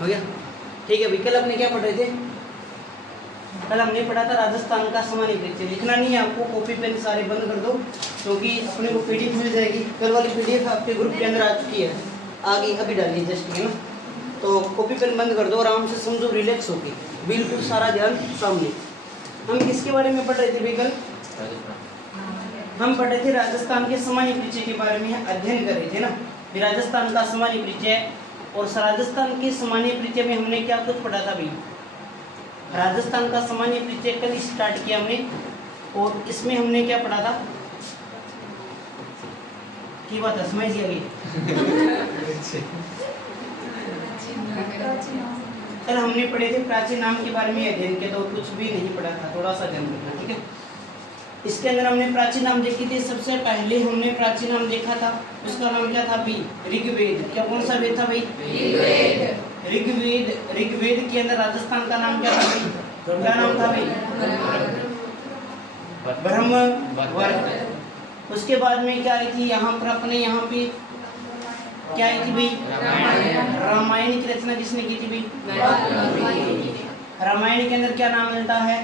हो गया? ठीक है भाई, कल हमने क्या पढ़ रहे थे? कल हमने पढ़ा था राजस्थान का सामान्य परिचय। लिखना नहीं है आपको, कॉपी पेन सारे बंद कर दो, क्योंकि अपने को पीडीएफ मिल जाएगी। कल वाली पीडीएफ आपके ग्रुप के अंदर आ चुकी है, आगे अभी डालिए जस्ट, है ना? तो कॉपी पेन बंद कर दो, आराम से समझो, रिलैक्स होके, बिल्कुल सारा ध्यान सामने। हम किसके बारे में पढ़ रहे थे भाई कल? हम पढ़ रहे थे राजस्थान के सामान्य परिचय के बारे में अध्ययन कर रहे थे ना, राजस्थान का सामान्य परिचय। और राजस्थान के सामान्य परिचय में हमने क्या कुछ पढ़ा था भाई? राजस्थान का सामान्य परिचय कल स्टार्ट किया हमने, और इसमें हमने क्या पढ़ा था? की बात है, समझ गई? कल हमने पढ़े थे प्राचीन नाम के बारे में अध्ययन किया, तो कुछ भी नहीं पढ़ा था, थोड़ा सा ध्यान रखना, ठीक है? इसके अंदर हमने प्राचीन नाम देखे थे। सबसे पहले हमने प्राचीन नाम देखा था, उसका नाम क्या था भाई? ऋग्वेद। क्या, कौन सा वेद था भाई? ऋग्वेद। ऋग्वेद के अंदर राजस्थान का नाम क्या था भाई? क्या नाम था भाई? ब्रह्मवर्त। उसके बाद में क्या आई थी यहाँ पर? अपने यहाँ पे क्या आई थी भाई? रामायण की रचना किसने की थी भाई? रामायण के अंदर क्या नाम मिलता है?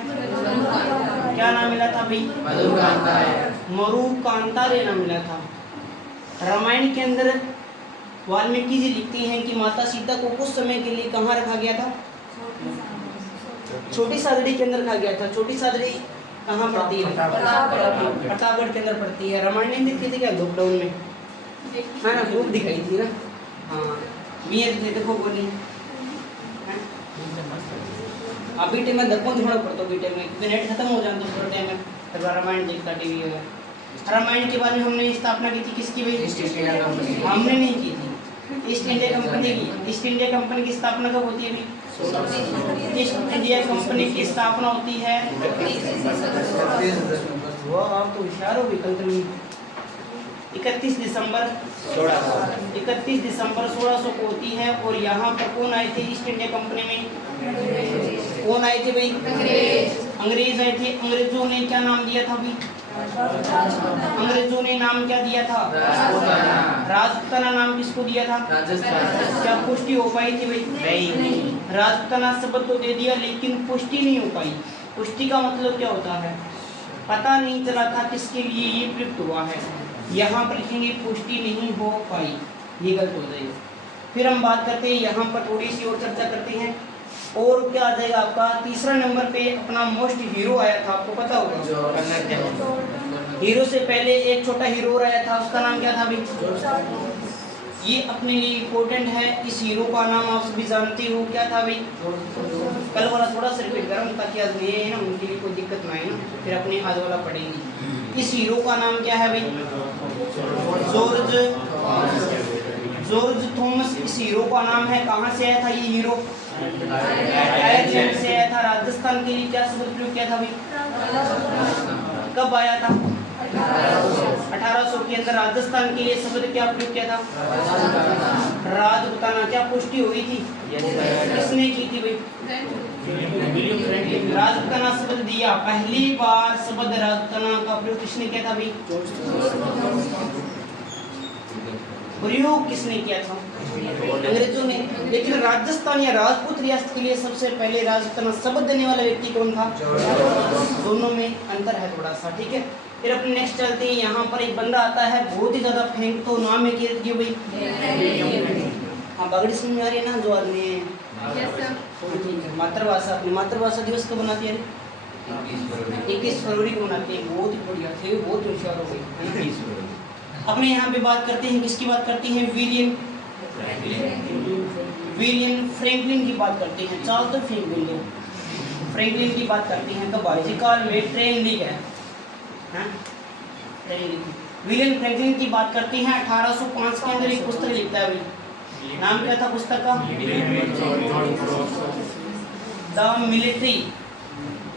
क्या नाम मिला था भाई? मरुकांता नाम मिला था। रामायण के अंदर वाल्मीकि जी लिखते हैं कि माता सीता को कुछ समय के लिए कहाँ रखा गया था? छोटी सादड़ी के अंदर रखा गया था। छोटी सादड़ी कहाँ पड़ती है? प्रतापगढ़ के अंदर पड़ती है। रामायण नहीं देखी थी क्या लॉकडाउन में? है ना, खूब दिखाई थी ना। हाँ, देखो बोली अभी टाइम में धक्कों थोड़ा पड़ता है, टाइम में नेट खत्म हो जाता है, टाइम में फिर रामायण देखता टीवी है। रामायण के बाद में हमने स्थापना की थी किसकी भाई? East India company. हमने नहीं की थी, ईस्ट इंडिया कंपनी की। ईस्ट इंडिया कंपनी की स्थापना कब होती है भाई? ईस्ट इंडिया कंपनी की स्थापना होती है, वो आप तो होशियार हो भी, 31 दिसंबर 1600 को होती है। और यहाँ पर कौन आए थे ईस्ट इंडिया कंपनी में? कौन आए थे भाई? अंग्रेज आए थे। अंग्रेजों ने क्या नाम दिया था भाई? अंग्रेजों ने नाम क्या दिया था? राजपूताना नाम किसको दिया था? क्या पुष्टि हो पाई थी भाई? नहीं। राजपूताना शब्द तो दे दिया, लेकिन पुष्टि नहीं हो पाई। पुष्टि का मतलब क्या होता है? पता नहीं चला था किसके लिए ये प्रयुक्त हुआ है। यहाँ पर लिखेंगे पुष्टि नहीं हो पाई, ये गलत हो जाएगा। फिर हम बात करते हैं, यहाँ पर थोड़ी सी और चर्चा करते हैं। और क्या आ जाएगा आपका? तीसरा नंबर पे अपना मोस्ट हीरो आया था, आपको पता होगा। हीरो से पहले एक छोटा हीरो आया था, उसका नाम क्या था भाई? ये अपने लिए इम्पोर्टेंट है। इस हीरो का नाम आप सभी जानते हो, क्या था भाई? कल वाला थोड़ा सा रिपीट करो, ताकि आज ये है ना, उनके लिए कोई दिक्कत ना आए ना, फिर अपने आज वाला पढ़ेंगे। इस हीरो का नाम क्या है भाई? जॉर्ज थॉमस इस हीरो का नाम है। कहाँ से आया था ये हीरो? आयरलैंड से आया था। राजस्थान के लिए क्या शब्द प्रयोग किया था भाई? कब आया था? 1800 के अंदर राजस्थान के लिए शब्द क्या प्रयोग किया था? राजपूताना। क्या पुष्टि हुई थी? किसने की थी भाई? राजपूताना शब्द दिया। पहली बार शब्द राजपूताना का प्रयोग किसने किया था भाई? प्रयोग किसने किया था? अंग्रेजों ने। लेकिन राजस्थान या राजपूत रियासत के लिए सबसे पहले राजपूताना शब्द देने वाला व्यक्ति कौन था? दोनों में अंतर है थोड़ा सा, ठीक है। फिर अपने नेक्स्ट चलते हैं। यहाँ पर एक बंदा आता है, बहुत ही ज्यादा फेंक, तो नाम है क्या भाई? हाँ, बागड़ी समझ में आ रही है ना जो आदमी? मातृभाषा। अपनी मातृभाषा दिवस कब मनाती है? 21 फरवरी को मनाते हैं। बहुत ही बढ़िया थे, बहुत होशियार हो गई। अपने यहाँ पे बात करते हैं, किसकी बात करते हैं? विलियम फ्रैंकलिन की बात करते हैं। चार्ल्स फ्रैंकलिन की बात करते हैं। कब आई? काल में ट्रेन लीग है, विलियम फ्रैंकलिन की बात करते हैं। 1805 के अंदर एक पुस्तक लिखता है भाई। नाम क्या था पुस्तक का? The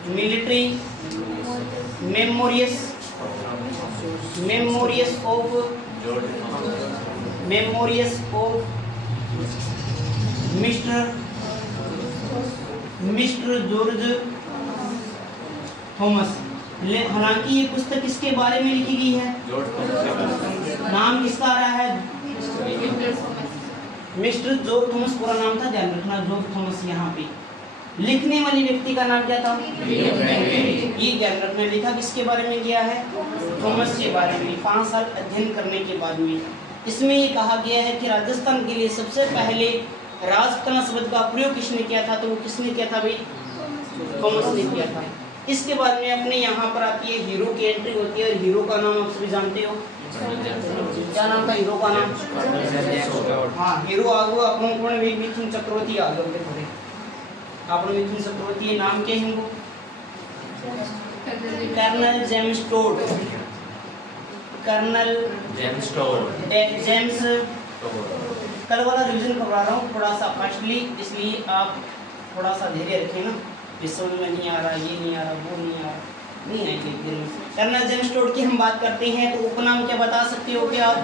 military memories of mister George Thomas. हालांकि ये पुस्तक किसके बारे में लिखी गई है? नाम किसका आ रहा है? मिस्टर जॉर्ज थॉमस पूरा नाम था, ध्यान रखना जॉर्ज थॉमस। यहाँ पे लिखने वाले व्यक्ति का नाम क्या था? ये ध्यान रखना। लिखा किसके बारे में गया है? थॉमस के बारे में। 5 साल अध्ययन करने के बाद में इसमें ये कहा गया है कि राजस्थान के लिए सबसे पहले राजतना शब्द का प्रयोग किसने किया था? तो वो किसने किया था भाई? थॉमस ने किया था। इसके बाद में अपने यहाँ पर आती है हीरो की एंट्री होती है। और हीरो का नाम आप सभी जानते हो, क्या नाम था हीरो का नाम? हाँ, हीरो आ गया अपन कौन? मिथुन चक्रवर्ती आ गए थोड़े। आप मिथुन चक्रवर्ती नाम क्या है इनको? Colonel James Tod. Colonel James Tod. James कल वाला रिवीजन करवा रहा हूँ थोड़ा सा फास्टली, इसलिए आप थोड़ा सा धैर्य रखें ना। समझ में नहीं आ रहा, ये नहीं आ रहा, वो नहीं आ रहा, नहीं आएंगे। कर्नल जेम्स टोड की हम बात करते हैं तो उपनाम क्या बता सकते हो क्या आप?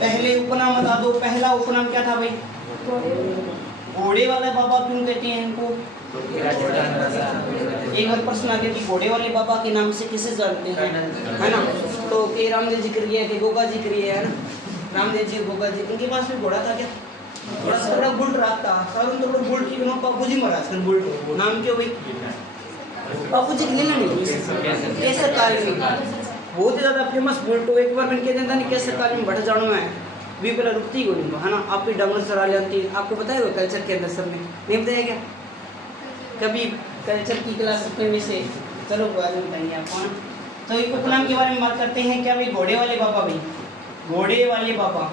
पहले उपनाम बता दो। पहला उपनाम क्या था भाई? घोड़े वाले बाबा क्यों कहते हैं इनको? एक बार प्रश्न आ गया कि घोड़े वाले बाबा के नाम से किसे जानते हैं, है ना? तो के रामदेव जी करिए, के गोगा जी करिए, है ना? रामदेव जी, गोगा जी, उनके पास भी घोड़ा था क्या? थोड़ा सा बड़ा बुल्ट रखता सारुन तो बुल्ट की बिना बाबू जी महाराज का बुल्ट नाम क्यों भाई? बाबू जी के नहीं कैसे काल में बहुत ही ज्यादा फेमस बुल्ट। एक बार मैंने कह देता नहीं कैसे काल में बढ़ जाना है भी पहले रुकती ही नहीं, है ना? आप भी डंगर चरा लेती। आपको बताया हुआ कल्चर के अंदर सब में नहीं बताया क्या कभी? कल्चर की क्लास में से चलो बाद में बताएंगे आपको। तो एक उपनाम के बारे में बात करते हैं क्या भाई? घोड़े वाले बाबा भाई, घोड़े वाले बाबा,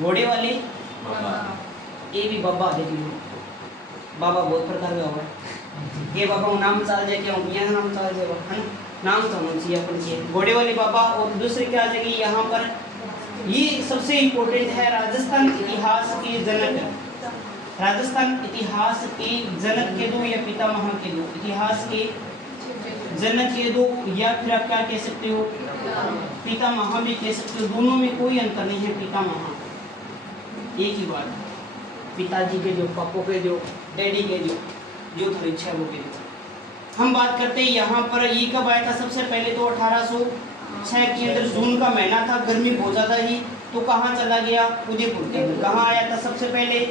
घोड़े वाले ये भी बाबा देख लो। बाबा बहुत प्रकार का होगा। ये बाबा नाम चाल जाए क्या? यहाँ नाम चाल जाए, है ना? नाम तो होना चाहिए अपन के घोड़े वाले बाबा। और दूसरे क्या आ जाएगी यहाँ पर? ये सबसे इम्पोर्टेंट है राजस्थान इतिहास के जनक। राजस्थान इतिहास के जनक के दो या पितामह के दो, इतिहास के जनक के दो या फिर आप क्या कह सकते हो? पितामह भी कह सकते हो। दोनों में कोई अंतर नहीं है। पितामह एक ही बात, पिताजी के जो, पापा के जो, डैडी के जो थोड़ी इच्छा वो के जो। हम बात करते हैं यहाँ पर ये कब आया था? सबसे पहले तो 1806 के अंदर जून का महीना था, गर्मी बहुत ज़्यादा ही। तो कहाँ चला गया? उदयपुर के अंदर। कहाँ आया था सबसे पहले?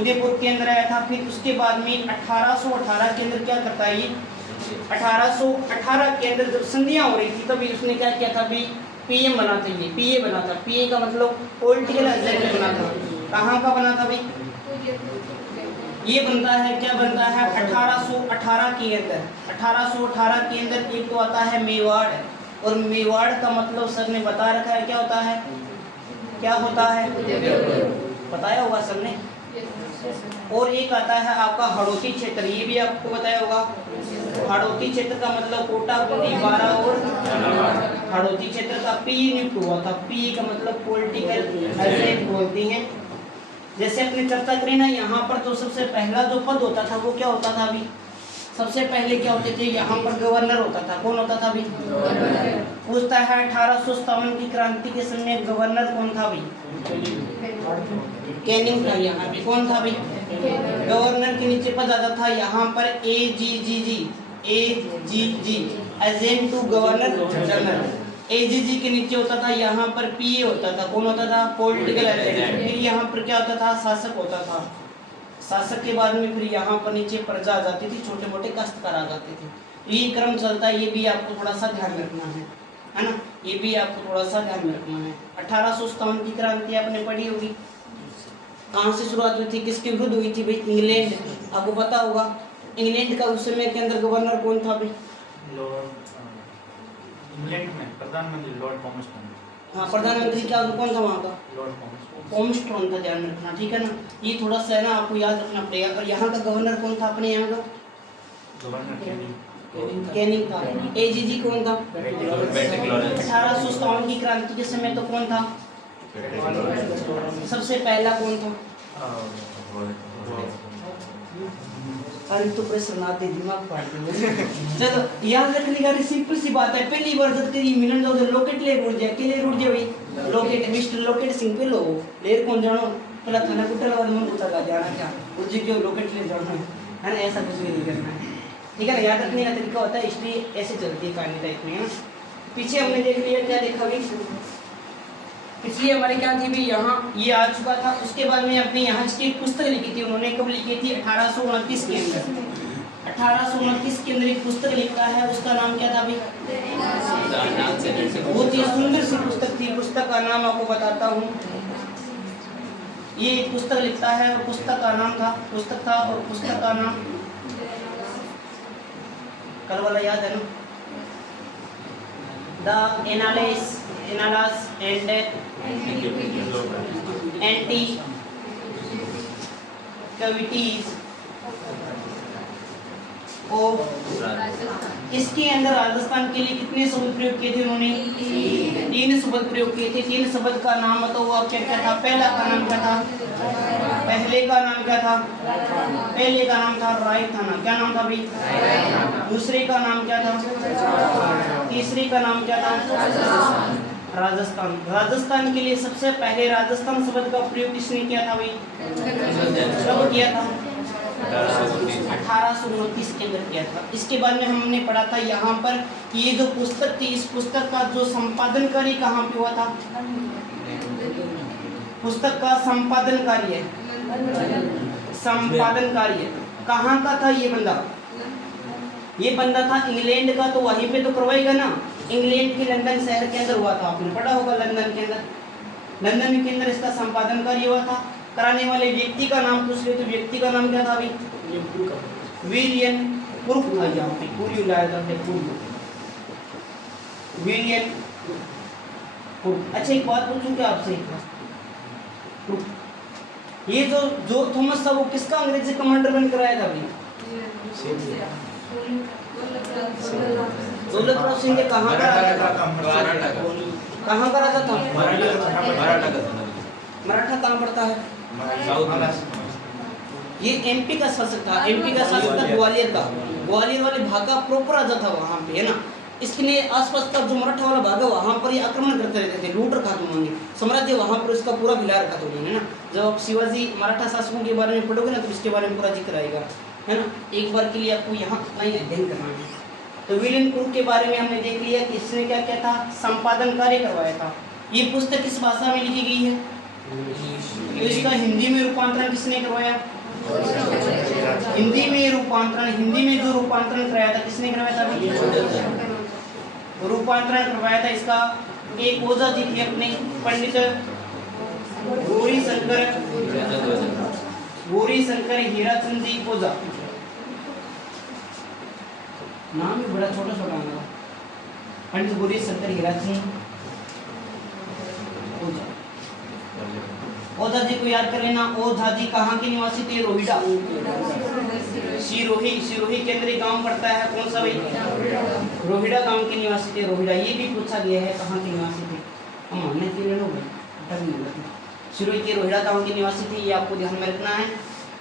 उदयपुर के अंदर आया था। फिर उसके बाद में 1818 के अंदर क्या करता है ये? 1818 के अंदर जब संधियाँ हो रही थी तभी उसने क्या किया था भी? पीएम बना था। ये पीए बना था। पीए का मतलब पॉलिटिकल एजेंट बना था। कहाँ का बना था भाई? ये बनता है क्या बनता है? 1818 के अंदर। 1818 के अंदर एक तो आता है मेवाड़। और मेवाड़ का मतलब सर ने बता रखा है क्या होता है? क्या होता है? बताया होगा सर ने। और एक आता है आपका हड़ौती क्षेत्र, ये भी आपको बताया होगा। हड़ौती क्षेत्र का मतलब कोटा, बूंदी, बारा और हड़ौती क्षेत्र का पी नियुक्त हुआ था। पी का मतलब पॉलिटिकल एजेंट बोलते हैं। जैसे अपने चर्चा करें ना यहाँ पर, तो सबसे पहला जो पद होता था वो क्या होता था अभी? सबसे पहले क्या होते थे यहाँ पर? गवर्नर होता था। कौन होता था अभी? पूछता है 1857 की क्रांति के समय गवर्नर कौन था भाई? कैनिंग था। यहाँ पे कौन था भाई? गवर्नर के नीचे पद आता था यहाँ पर AGGG, agent to governor general. AGG के नीचे होता था यहाँ पर PA होता था। कौन होता था? Political agent. फिर यहाँ पर क्या होता था? शासक होता था। शासक के बाद में फिर यहाँ पर नीचे प्रजा आ जाती थी, छोटे मोटे काश्तकार आ जाते थे। तो ये क्रम चलता है, ये भी आपको थोड़ा सा ध्यान रखना है ना? ये भी आपको थोड़ा सा ध्यान रखना है। 1857 की क्रांति आपने पढ़ी होगी। कहाँ से शुरुआत हुई थी? किसके विरुद्ध हुई थी भाई? इंग्लैंड। आपको पता होगा इंग्लैंड का उस समय के अंदर गवर्नर कौन था भाई? इंग्लैंड में प्रधानमंत्री लॉर्ड पॉम्स्टन। हाँ, प्रधानमंत्री क्या कौन था वहाँ का? लॉर्ड पॉम्स्टन था। ध्यान रखना, ठीक है ना? ये थोड़ा सा है ना, आपको याद रखना पड़ेगा। और यहाँ का गवर्नर कौन था अपने यहाँ का? गवर्नर कैनिंग था। AGG कौन था? 1857 की क्रांति के समय तो कौन था? सबसे पहला कौन था? अरे तो प्रेशर ना दे, दिमाग फाड़ दे। चलो याद रखने का सिंपल सी बात है। पहली बार जब तेरी मिलन जाओ तो लॉकेट ले उड़ जाए। के ले उड़ जाए भाई? लॉकेट, मिस्टर लॉकेट सिंह पे लो लेर कौन जानो? पहला थाना कुटल वाला मन पूछा का जाना क्या उड़ जी क्यों लॉकेट ले जाना है ना? ऐसा कुछ भी नहीं करना है, ठीक है ना? याद रखने का तरीका होता है, इसलिए ऐसे चलती है कहानी टाइप में, है ना? पीछे हमने देख लिया, क्या देखा भाई? इसलिए हमारे क्या थी भी यहाँ ये आ चुका था। उसके बाद में अपने यहाँ इसकी एक पुस्तक लिखी थी उन्होंने, कब लिखी थी? 1829 के अंदर। 1829 के अंदर एक पुस्तक लिखा है, उसका नाम क्या था भाई? बहुत ही सुंदर सी पुस्तक थी। पुस्तक का नाम आपको बताता हूँ। ये एक पुस्तक लिखता है और पुस्तक का नाम था, पुस्तक था और पुस्तक का नाम कल वाला याद है ना? द एनालिस एंड एंटी कैविटीज इसके अंदर राजस्थान के लिए कितने शब्द प्रयोग किए थे उन्होंने? 3 शब्द प्रयोग किए थे। 3 शब्द का नाम बताओ आप, क्या क्या था? पहला का नाम क्या था? पहले का नाम क्या था? पहले का नाम था रायथाना। क्या नाम था भाई? दूसरे का नाम क्या था? तीसरे का नाम क्या था? राजस्थान। राजस्थान के लिए सबसे पहले राजस्थान शब्द का प्रयोग किसने किया था भाई? कब किया था? 1829 के अंदर किया था। इसके बाद में हमने पढ़ा था यहाँ पर कि ये जो पुस्तक थी, इस पुस्तक का जो संपादन कार्य कहाँ पे हुआ था? पुस्तक का संपादन कार्य कहाँ का था? ये बंदा था इंग्लैंड का, तो वहीं पे तो करवाएगा ना। इंग्लैंड के लंदन शहर के अंदर हुआ था, आपने पढ़ा होगा। लंदन के अंदर इसका संपादन कार्य हुआ था। कराने वाले व्यक्ति का नाम पूछ ले तो व्यक्ति का नाम क्या था अभी? विलियम कुर्क था। यहाँ पे पूरी लाया था विलियम कुर्क। अच्छा एक बात पूछूं क्या आपसे? ये जो थॉमस था वो किसका अंग्रेजी कमांडर बनकर आया था अभी? दौलतराव सिंह। कहाँ का राजा था? मराठा कहाँ पड़ता है? ये एमपी का शासक था। एमपी का शासक था ग्वालियर का। ग्वालियर वाले भाग का प्रॉपर राजा था वहाँ पे, है ना। इसके लिए आसपास का जो मराठा वाला भाग है वहाँ पर ये आक्रमण करते रहते थे, लूट रखा था उन्होंने साम्राज्य, वहाँ पर इसका पूरा हिला रखा था उन्होंने ना। जब आप शिवाजी मराठा शासकों के बारे में पढ़ोगे ना तो इसके बारे में पूरा जिक्र आएगा, है ना। एक बार के लिए आपको यहाँ इतना ही अध्ययन करना है। तो विलियम कुर्क के बारे में हमने देख लिया कि इसने क्या क्या था? संपादन कार्य करवाया था। ये पुस्तक किस भाषा में लिखी गई है? तो इसका हिंदी में रूपांतरण किसने करवाया? हिंदी में जो रूपांतरण कराया था किसने करवाया था? रूपांतरण करवाया था इसका एक ओझा जी थे अपने, पंडित गौरी शंकर हीराचंद जी ओझा। नाम भी बड़ा छोटा छोटा है। पंडित गौरी शंकर हीराचंद ओझा। ओझा जी को याद कर लेना। ओझा जी कहाँ के निवासी थे? रोहिड़ा, सिरोही के अंदर गांव पड़ता है। कौन सा भाई? रोहिड़ा गांव के निवासी थे। रोहिड़ा ये भी पूछा गया है कहाँ के निवासी थे। हम हमने तीन लोग सिरोही के रोहिड़ा गांव के निवासी थे, ये आपको ध्यान में रखना है।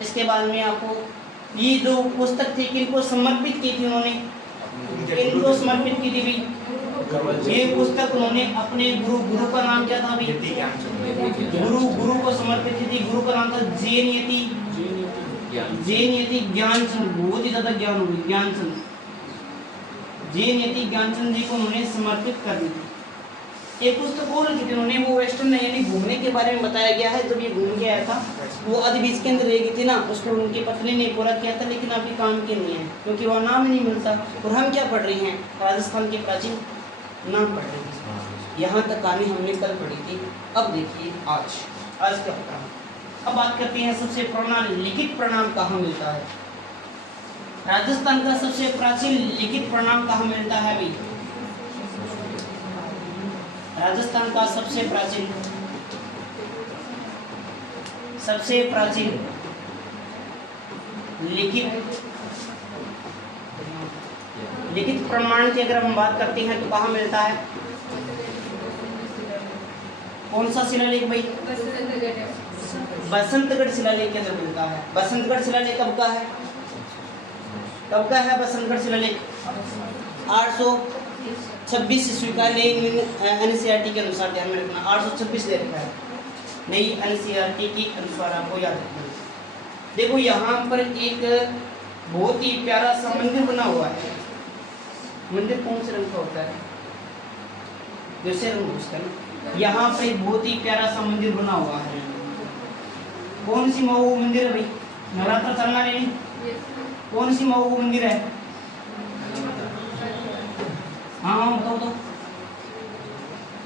इसके बाद में आपको ये जो पुस्तक थी किनको समर्पित की थी उन्होंने? किनको समर्पित की थी भी? ये पुस्तक उन्होंने अपने गुरु का नाम क्या था? गुरु को समर्पित थी। गुरु का नाम था जैनयति ज्ञानचंद। बहुत ही ज्यादा ज्ञान हुई ज्ञानचंद। जैनयति ज्ञानचंद जी को उन्होंने समर्पित कर दी थी। एक पुस्तक और लिखी थी उन्होंने, वो वेस्टर्न यानी घूमने के बारे में बताया गया है। जब ये घूम के आया था वो आधे बीच के अंदर रह गई थी ना, उसको उनकी पत्नी ने पूरा किया था, लेकिन अभी काम के नहीं है क्योंकि वह नाम नहीं मिलता। और हम क्या पढ़ रही हैं? राजस्थान के प्राचीन नाम पढ़ रही थी। यहाँ तक कहानी हमने कल पढ़ी थी। अब देखिए आज क्या होता है। अब बात करते हैं सबसे पुराना लिखित प्रणाम कहाँ मिलता है। राजस्थान का सबसे प्राचीन लिखित प्रणाम कहाँ मिलता है भाई? राजस्थान का सबसे प्राचीन लिखित प्रमाण की अगर हम बात करते हैं तो कहाँ मिलता है? कौन सा शिलालेख भाई? बसंतगढ़ शिलालेख के अंदर मिलता है। बसंतगढ़ शिलालेख कब का है? बसंतगढ़ शिलालेख 826 ईस्वी का। नई एनसीईआरटी के अनुसार ध्यान में रखना, 826 दे रखा है नई एनसीईआरटी के अनुसार, आपको याद रखना। देखो यहाँ पर एक बहुत ही प्यारा सा मंदिर बना हुआ है। मंदिर कौन से रंग का होता है? जैसे रंग उसका ना यहाँ पर एक बहुत ही प्यारा सा मंदिर बना हुआ है। कौन सी मऊ मंदिर है भाई? नवरात्र चलना नहीं? कौन सी मऊ मंदिर है? हाँ बताओ तो।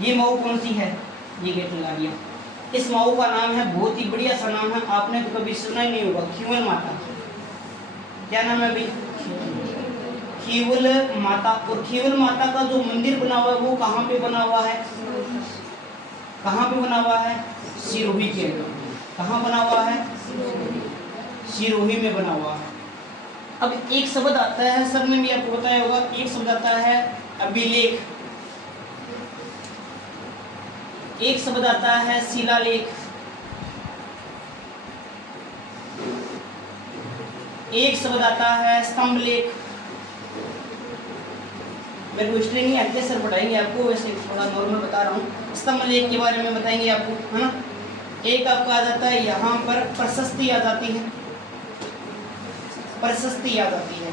ये मऊ कौन सी है? ये गेट लगा दिया। इस मऊ का नाम है, बहुत ही बढ़िया सा नाम है, आपने तो कभी सुना ही नहीं होगा, खीवल माता। क्या नाम है भाई? खीवल माता। और खीवल माता का जो मंदिर बना हुआ है वो कहाँ पे बना हुआ है? कहाँ पे बना हुआ है? सिरोही के अंदर। कहाँ बना हुआ है? सिरोही में बना हुआ है। अब एक शब्द आता है, सर ने भी आपको बताया होगा, एक शब्द आता है अभिलेख, एक शब्द आता है शिलालेख, एक शब्द आता है स्तंभ लेख। मेरे को हिस्ट्री नहीं आती, सर बताएंगे आपको, वैसे थोड़ा नॉर्मल बता रहा हूँ। स्तंभ लेख के बारे में बताएंगे आपको, है ना। एक आपका आ जाता है यहाँ पर प्रशस्ति आ जाती है, प्रशस्ति आ जाती है।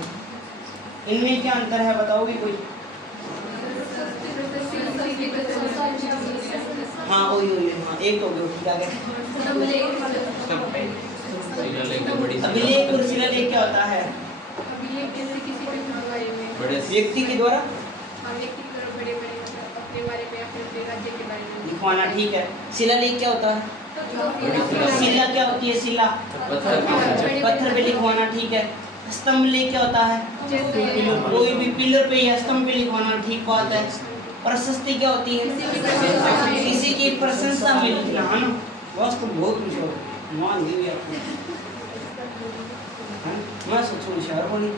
इनमें क्या अंतर है बताओगे कोई? हाँ वही हाँ, एक तो क्या अभिलेख और शिलालेख क्या होता है? व्यक्ति के द्वारा लिखवाना, ठीक है। शिलालेख क्या होता है? शिला क्या होती है? शिला पत्थर पे लिखवाना, ठीक है। स्तंभ लेख क्या होता है? कोई भी पिलर पे या स्तंभ पे लिखवाना, ठीक बात है। प्रशस्ति क्या होती है? किसी की प्रशंसा में लिखना, है ना। वास्तव बहुत कुछ मान दी आपको, मैं सोचूं होशियार होनी।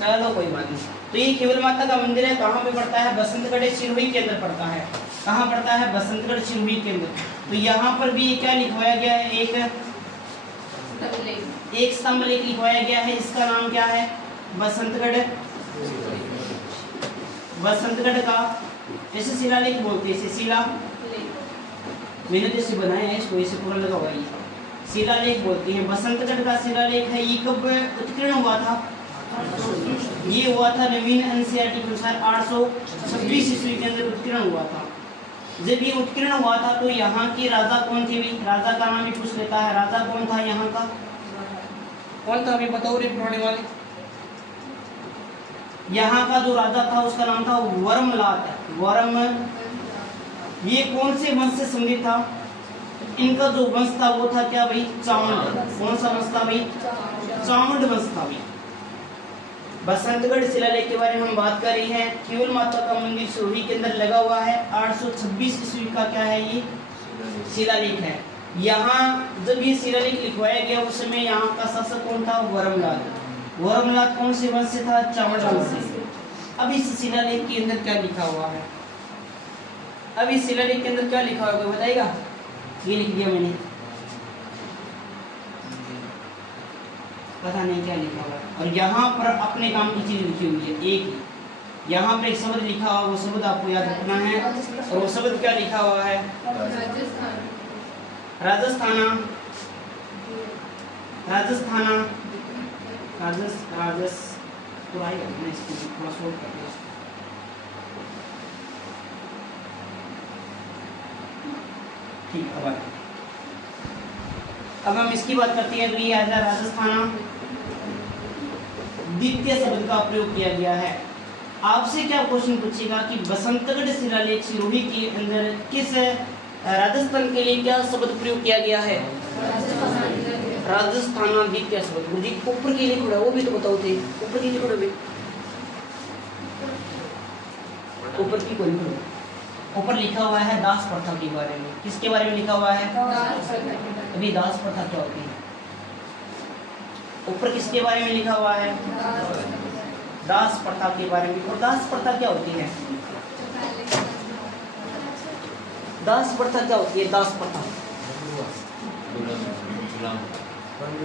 चलो कोई बात नहीं। तो ये खीवल माता का मंदिर है, कहाँ पे पड़ता है? बसंतगढ़ सिरोही के अंदर पड़ता है। कहाँ पड़ता है? बसंतगढ़ सिरोही के अंदर। तो यहाँ पर भी क्या लिखवाया गया है? एक स्तंभ लेख लिखवाया गया है। इसका नाम क्या है? बसंतगढ़। बसंतगढ़ का जैसे शिलालेख बोलते हैं, इसे शिला, मैंने जैसे बनाया है इसको, इसे पूरा लगा हुआ है, शिलालेख बोलते हैं। बसंतगढ़ का शिलालेख है। ये कब उत्कीर्ण हुआ था? ये हुआ था नवीन एनसीईआरटी के अनुसार 826 ईस्वी के अंदर उत्कीर्ण हुआ था। जब ये उत्कीर्ण हुआ था तो यहाँ के राजा कौन थे? भी राजा का नाम भी पूछ लेता है। राजा कौन था यहाँ का? कौन था? अभी बताओ रे पढ़ने वाले। यहाँ का जो राजा था उसका नाम था वर्मलात। वर्म, ये कौन से वंश से संबंधित था? इनका जो वंश था वो था क्या भाई? चामुंड। कौन सा वंश था भाई? चामुंड वंश था भाई। बसंतगढ़ शिलालेख के बारे में हम बात कर रहे हैं। खीवल माता का मंदिर सिरोही के अंदर लगा हुआ है। 826 ईस्वी का क्या है? ये शिलालेख है। यहाँ जब ये शिलालेख लिखवाया गया उस समय यहाँ का शासक कौन था? वर्मलात। वर्मलात कौन से वंश से था? चावड़ वंश से। अब इस शिलालेख के अंदर क्या लिखा हुआ है? अब इस शिलालेख के अंदर क्या लिखा हुआ है कोई बताएगा? ये लिख दिया मैंने, पता नहीं क्या लिखा हुआ है। और यहाँ पर अपने काम की चीज लिखी हुई है। एक यहाँ पर एक शब्द लिखा हुआ, वो शब्द आपको याद रखना है। और वो शब्द क्या लिखा हुआ है? राजस्थाना। राजस्थाना, थोड़ा सोल्व कर दिया। ठीक, अब हम इसकी बात करते हैं। तो ये आ जाए राजस्थाना, द्वितीय शब्द का प्रयोग किया गया है। आपसे क्या क्वेश्चन पूछेगा कि बसंतगढ़ शिलालेख सिरोही के अंदर किस राजस्थान के लिए क्या शब्द प्रयोग किया गया है? राजस्थाना द्वितीय शब्द। जी ऊपर के लिए पड़ा, वो भी तो बताओ थे। ऊपर के लिए पड़ा भी, ऊपर की कोई पढ़ो। ऊपर लिखा हुआ है दास प्रथा के बारे में। किसके बारे में लिखा हुआ है? अभी दास प्रथा क्या होती है? ऊपर किसके बारे में लिखा हुआ है? दास प्रथा के बारे में। और दास प्रथा क्या होती है? दास प्रथा क्या होती है? दास प्रथा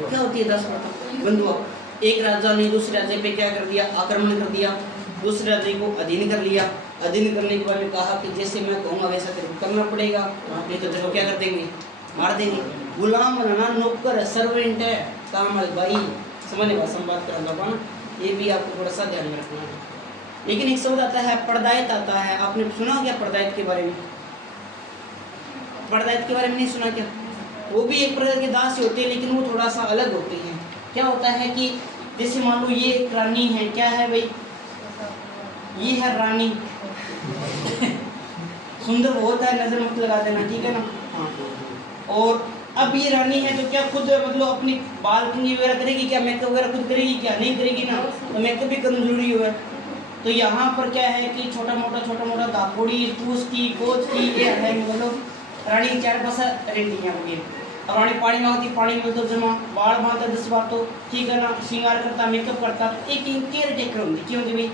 क्या होती है? दास प्रथा बंधुआ। एक राजा ने दूसरे राज्य पे क्या कर दिया? आक्रमण कर दिया। दूसरे राज्य को अधीन कर लिया। अधीन करने के बाद में कहा कि जैसे मैं कहूँगा वैसा तेरे को करना पड़ेगा, नहीं तो तेरे को क्या कर देंगे? मार देंगे। गुलाम बनाना, नौकर, सर्वेंट है, काम भाई। समझने भाषा में बात कर रहा ना, ये भी आपको थोड़ा सा ध्यान में रखना है। लेकिन एक शब्द आता है पर्दायत आता है, आपने सुना क्या पर्दायत के बारे में? पर्दायत के बारे में नहीं सुना क्या? वो भी एक प्रकार के दास ही होते हैं, लेकिन वो थोड़ा सा अलग होते हैं। क्या होता है कि जैसे मान लो ये एक रानी है, क्या है भाई? ये है रानी। सुंदर बहुत है, नजर मत लगा देना, ठीक है ना? हाँ। और अब ये रानी है तो क्या खुद मतलब अपनी बाल कंघी वगैरह करेगी क्या? मेकअप वगैरह खुद करेगी क्या? नहीं करेगी ना, तो मेकअप भी करना जरूरी है। तो यहाँ पर क्या है कि छोटा मोटा दापोड़ी पूछ की कोच की ये है, मतलब रानी 4-5 रहती है ये। अब रानी पानी मांगती, पानी में तो जमा, बाल बांधता 10 बार, तो ठीक है ना, श्रृंगार करता, मेकअप करता, तो एक केयर टेकर होती क्यों होती भाई?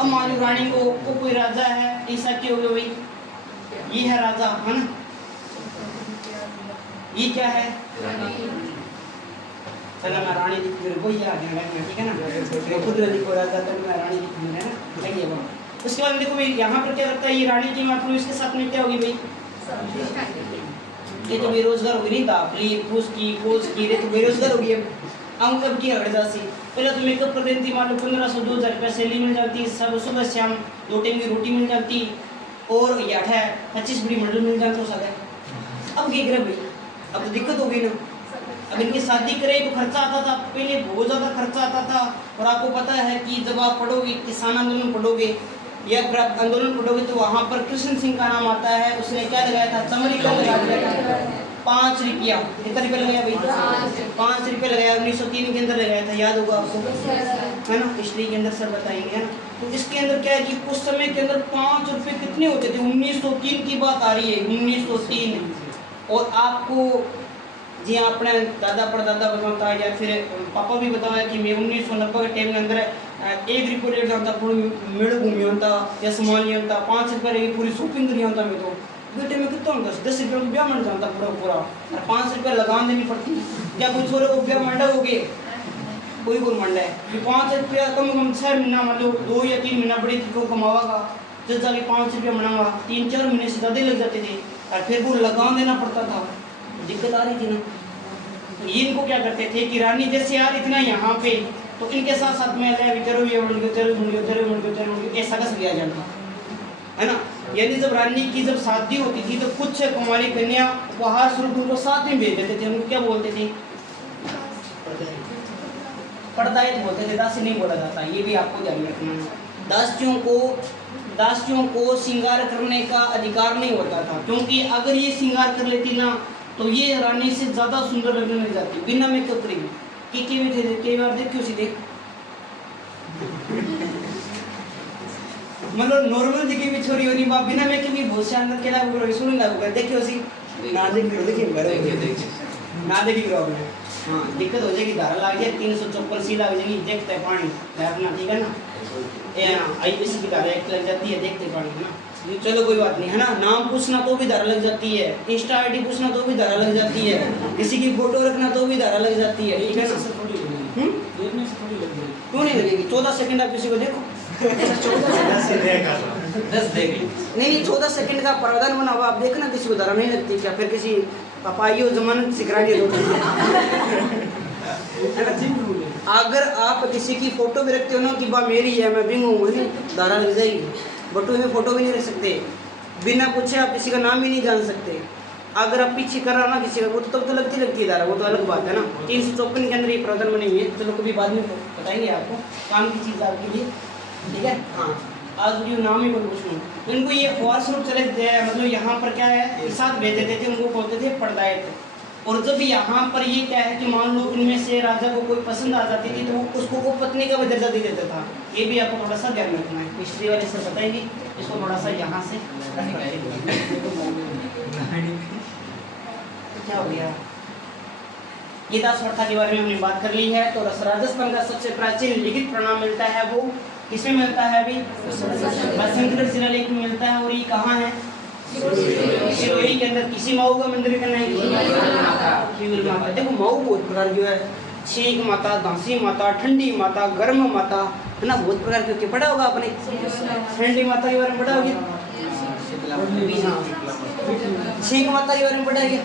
अब मान लो रानी को कोई राजा है, ऐसा क्यों हो गया भाई? ये है राजा, है ना? ये क्या है? चलो मैं रानी दिख मेरे को ये आ गया, ठीक है ना? खुद को राजा था, मैं रानी दिख है ना, सही है वो। उसके बाद देखो भाई यहाँ पर क्या लगता है, ये रानी की मतलब इसके साथ में क्या होगी भाई? ये तो बेरोजगार होगी, नहीं दापली पूछ की कोच की, ये तो बेरोजगार होगी। अब कब की हड़दासी, पहले तो मेकअप कर देती, मान लो 1500-2000 रुपये सैलरी मिल जाती, सब सुबह शाम 2 टाइम की रोटी मिल जाती, और ये 28 बड़ी मॉडल मिल जाती हो सकता। अब क्या करे भाई? अब तो दिक्कत हो गई ना। अब इनकी शादी करे तो खर्चा आता था, पहले बहुत ज़्यादा खर्चा आता था। और आपको पता है कि जब आप पढ़ोगे, किसान आंदोलन पढ़ोगे या फिर आप आंदोलन पढ़ोगे, तो वहाँ पर कृष्ण सिंह का नाम आता है। उसने क्या लगाया था? चमड़ी का लगाया था 5 रुपया। कितना रुपया लगाया भाई? 5 रुपये लगाया, 1903 के अंदर लगाया था, याद होगा आपको, है ना? हिस्ट्री के अंदर सब बताएंगे, है ना? तो इसके अंदर क्या है कि उस समय के अंदर 5 रुपये कितने होते थे? 1903 की बात आ रही है, 1903। और आपको जी अपने दादा परदादा बताता है या फिर पापा भी बताया कि मैं 1990 के टाइम के अंदर 1 रुपये रेट जानता, पूरी मेड़ घूमी होता या सामान नहीं होता, 5 रुपये की पूरी शॉपिंग करी होता। मैं तो बेटे में कितना होता, 10 रुपये में ब्याह मंड जाता पूरा, और 5 रुपये लगान देनी पड़ती। क्या कोई छोरे को ब्याह मंडा हो गए? कोई मंडा है कि 5 रुपया कम से कम 6 महीना, मतलब 2 या 3 महीना बड़ी तो कमावागा, जब जाके 5 रुपया मनाऊंगा, 3-4 महीने से ज़्यादा लग जाते थे, और फिर वो लगान देना पड़ता था। दिक्कत आ रही थी ना। तो इनको क्या करते थे कि रानी जैसे यार इतना यहाँ पे, तो इनके साथ साथ में ऐसा कस लिया जाता है ना। यानी जब रानी की जब शादी होती थी तो कुछ कुमारी कन्या उपहार स्वरूप उनको साथ में भेज देते थे। उनको क्या बोलते थे? पर्दायत बोलते थे, दासी नहीं बोला जाता, ये भी आपको ध्यान रखना है। दासियों को श्रृंगार करने का अधिकार नहीं होता था, क्योंकि अगर ये श्रृंगार कर लेती ना तो ये रानी से ज़्यादा सुंदर लगने लग जाती बिना मेकअप करेगी। कई बार देखियो सीधे मतलब नॉर्मल जगह भी छोरी होनी बाप बिना मेकअप भी बहुत शानदार केला करो सुन लागू कर देखियो सी ना देखिए ना देखिए आपने। हाँ दिक्कत हो जाएगी, धारा लग जाए 354 सी लग जाएगी, देखते हैं पानी अपना, ठीक है ना? IPC की धारा 1 लग जाती है, देखते पानी, है ना? चलो कोई बात नहीं, है ना? नाम पूछना तो भी धारा लग जाती है, इंस्टा ID पूछना तो भी धारा लग जाती है, किसी की फोटो रखना तो भी धारा लग जाती है, ठीक है ना? क्यों नहीं लगेगी? 14 सेकंड आप किसी को देखो 14 सेकंड का प्रावधान बना हुआ, आप देखना किसी को धारा नहीं लगती क्या? फिर किसी पापाइयों जमानत सिकराइए दो। अगर आप किसी की फोटो भी रखते हो ना कि बा मेरी है मैं बिंग हूँ, धारा लग जाएगी। बटुए में फोटो भी नहीं रख सकते, बिना पूछे आप किसी का नाम भी नहीं जान सकते। अगर आप पीछे कर रहा ना किसी का, वो तो तब तो लगती है धारा, वो तो अलग बात है ना। 354 के अंदर ये प्रावधान बने हुए हैं, चलो कभी बाद में बताएंगे आपको, काम की चीज़ आपके लिए, ठीक है? हाँ आज जो नाम ही बोल पूछूँ तो इनको ये फवार स्वरूप चले मतलब यहाँ पर क्या है साथ भेज देते थे, उनको बोलते थे पर्दायत। और जब यहाँ पर ये क्या है कि मान लो इनमें से राजा को कोई पसंद आ जाती थी तो उसको वो पत्नी का भी दर्जा दे देता था। ये भी आपको थोड़ा सा ध्यान रखना है, हिस्ट्री वाले से बताएंगे, इसको थोड़ा सा यहाँ से क्या हो गया। ये दास प्रथा के बारे में हमने बात कर ली है। तो राजस्थान का सबसे प्राचीन लिखित प्रमाण मिलता है वो किसमें मिलता है अभी? बसंतगढ़ शिलालेख में मिलता है। और ये कहाँ है? सिरोही के अंदर। किसी मऊ का मंदिर का नहीं, शिवल माता। देखो मऊ बहुत प्रकार जो है, छींक माता, दांसी माता, ठंडी माता, गर्म माता, है ना, बहुत प्रकार के पढ़ा होगा आपने। ठंडी माता के बारे में पढ़ा होगा, छींक माता के बारे में पढ़ा गया।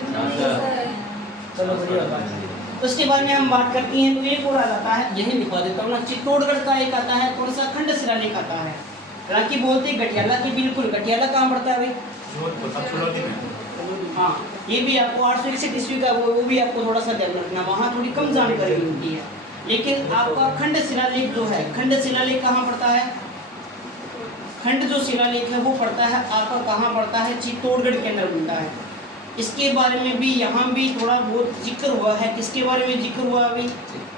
चलो बढ़िया बात। उसके बाद में हम बात करती हैं तो एक और आ जाता है, यही लिखवा देता हूँ ना, चित्तौड़गढ़ का एक आता है कौन सा, खंड शिलालेख आता है। हालांकि बोलते गठियाला की, बिल्कुल गठियाला कहाँ पड़ता है भाई? हाँ, ये भी आपको 861 ईस्वी का वो भी आपको थोड़ा सा ध्यान रखना, वहाँ थोड़ी कम जानकारी मिलती है। लेकिन आपका खंड शिलालेख जो है, खंड शिलालेख कहाँ पड़ता है? खंड जो शिलालेख है वो पड़ता है आपका कहाँ पड़ता है? चित्तौड़गढ़ के अंदर मिलता है। इसके बारे में भी यहाँ भी थोड़ा बहुत जिक्र हुआ है। किसके बारे में जिक्र हुआ अभी?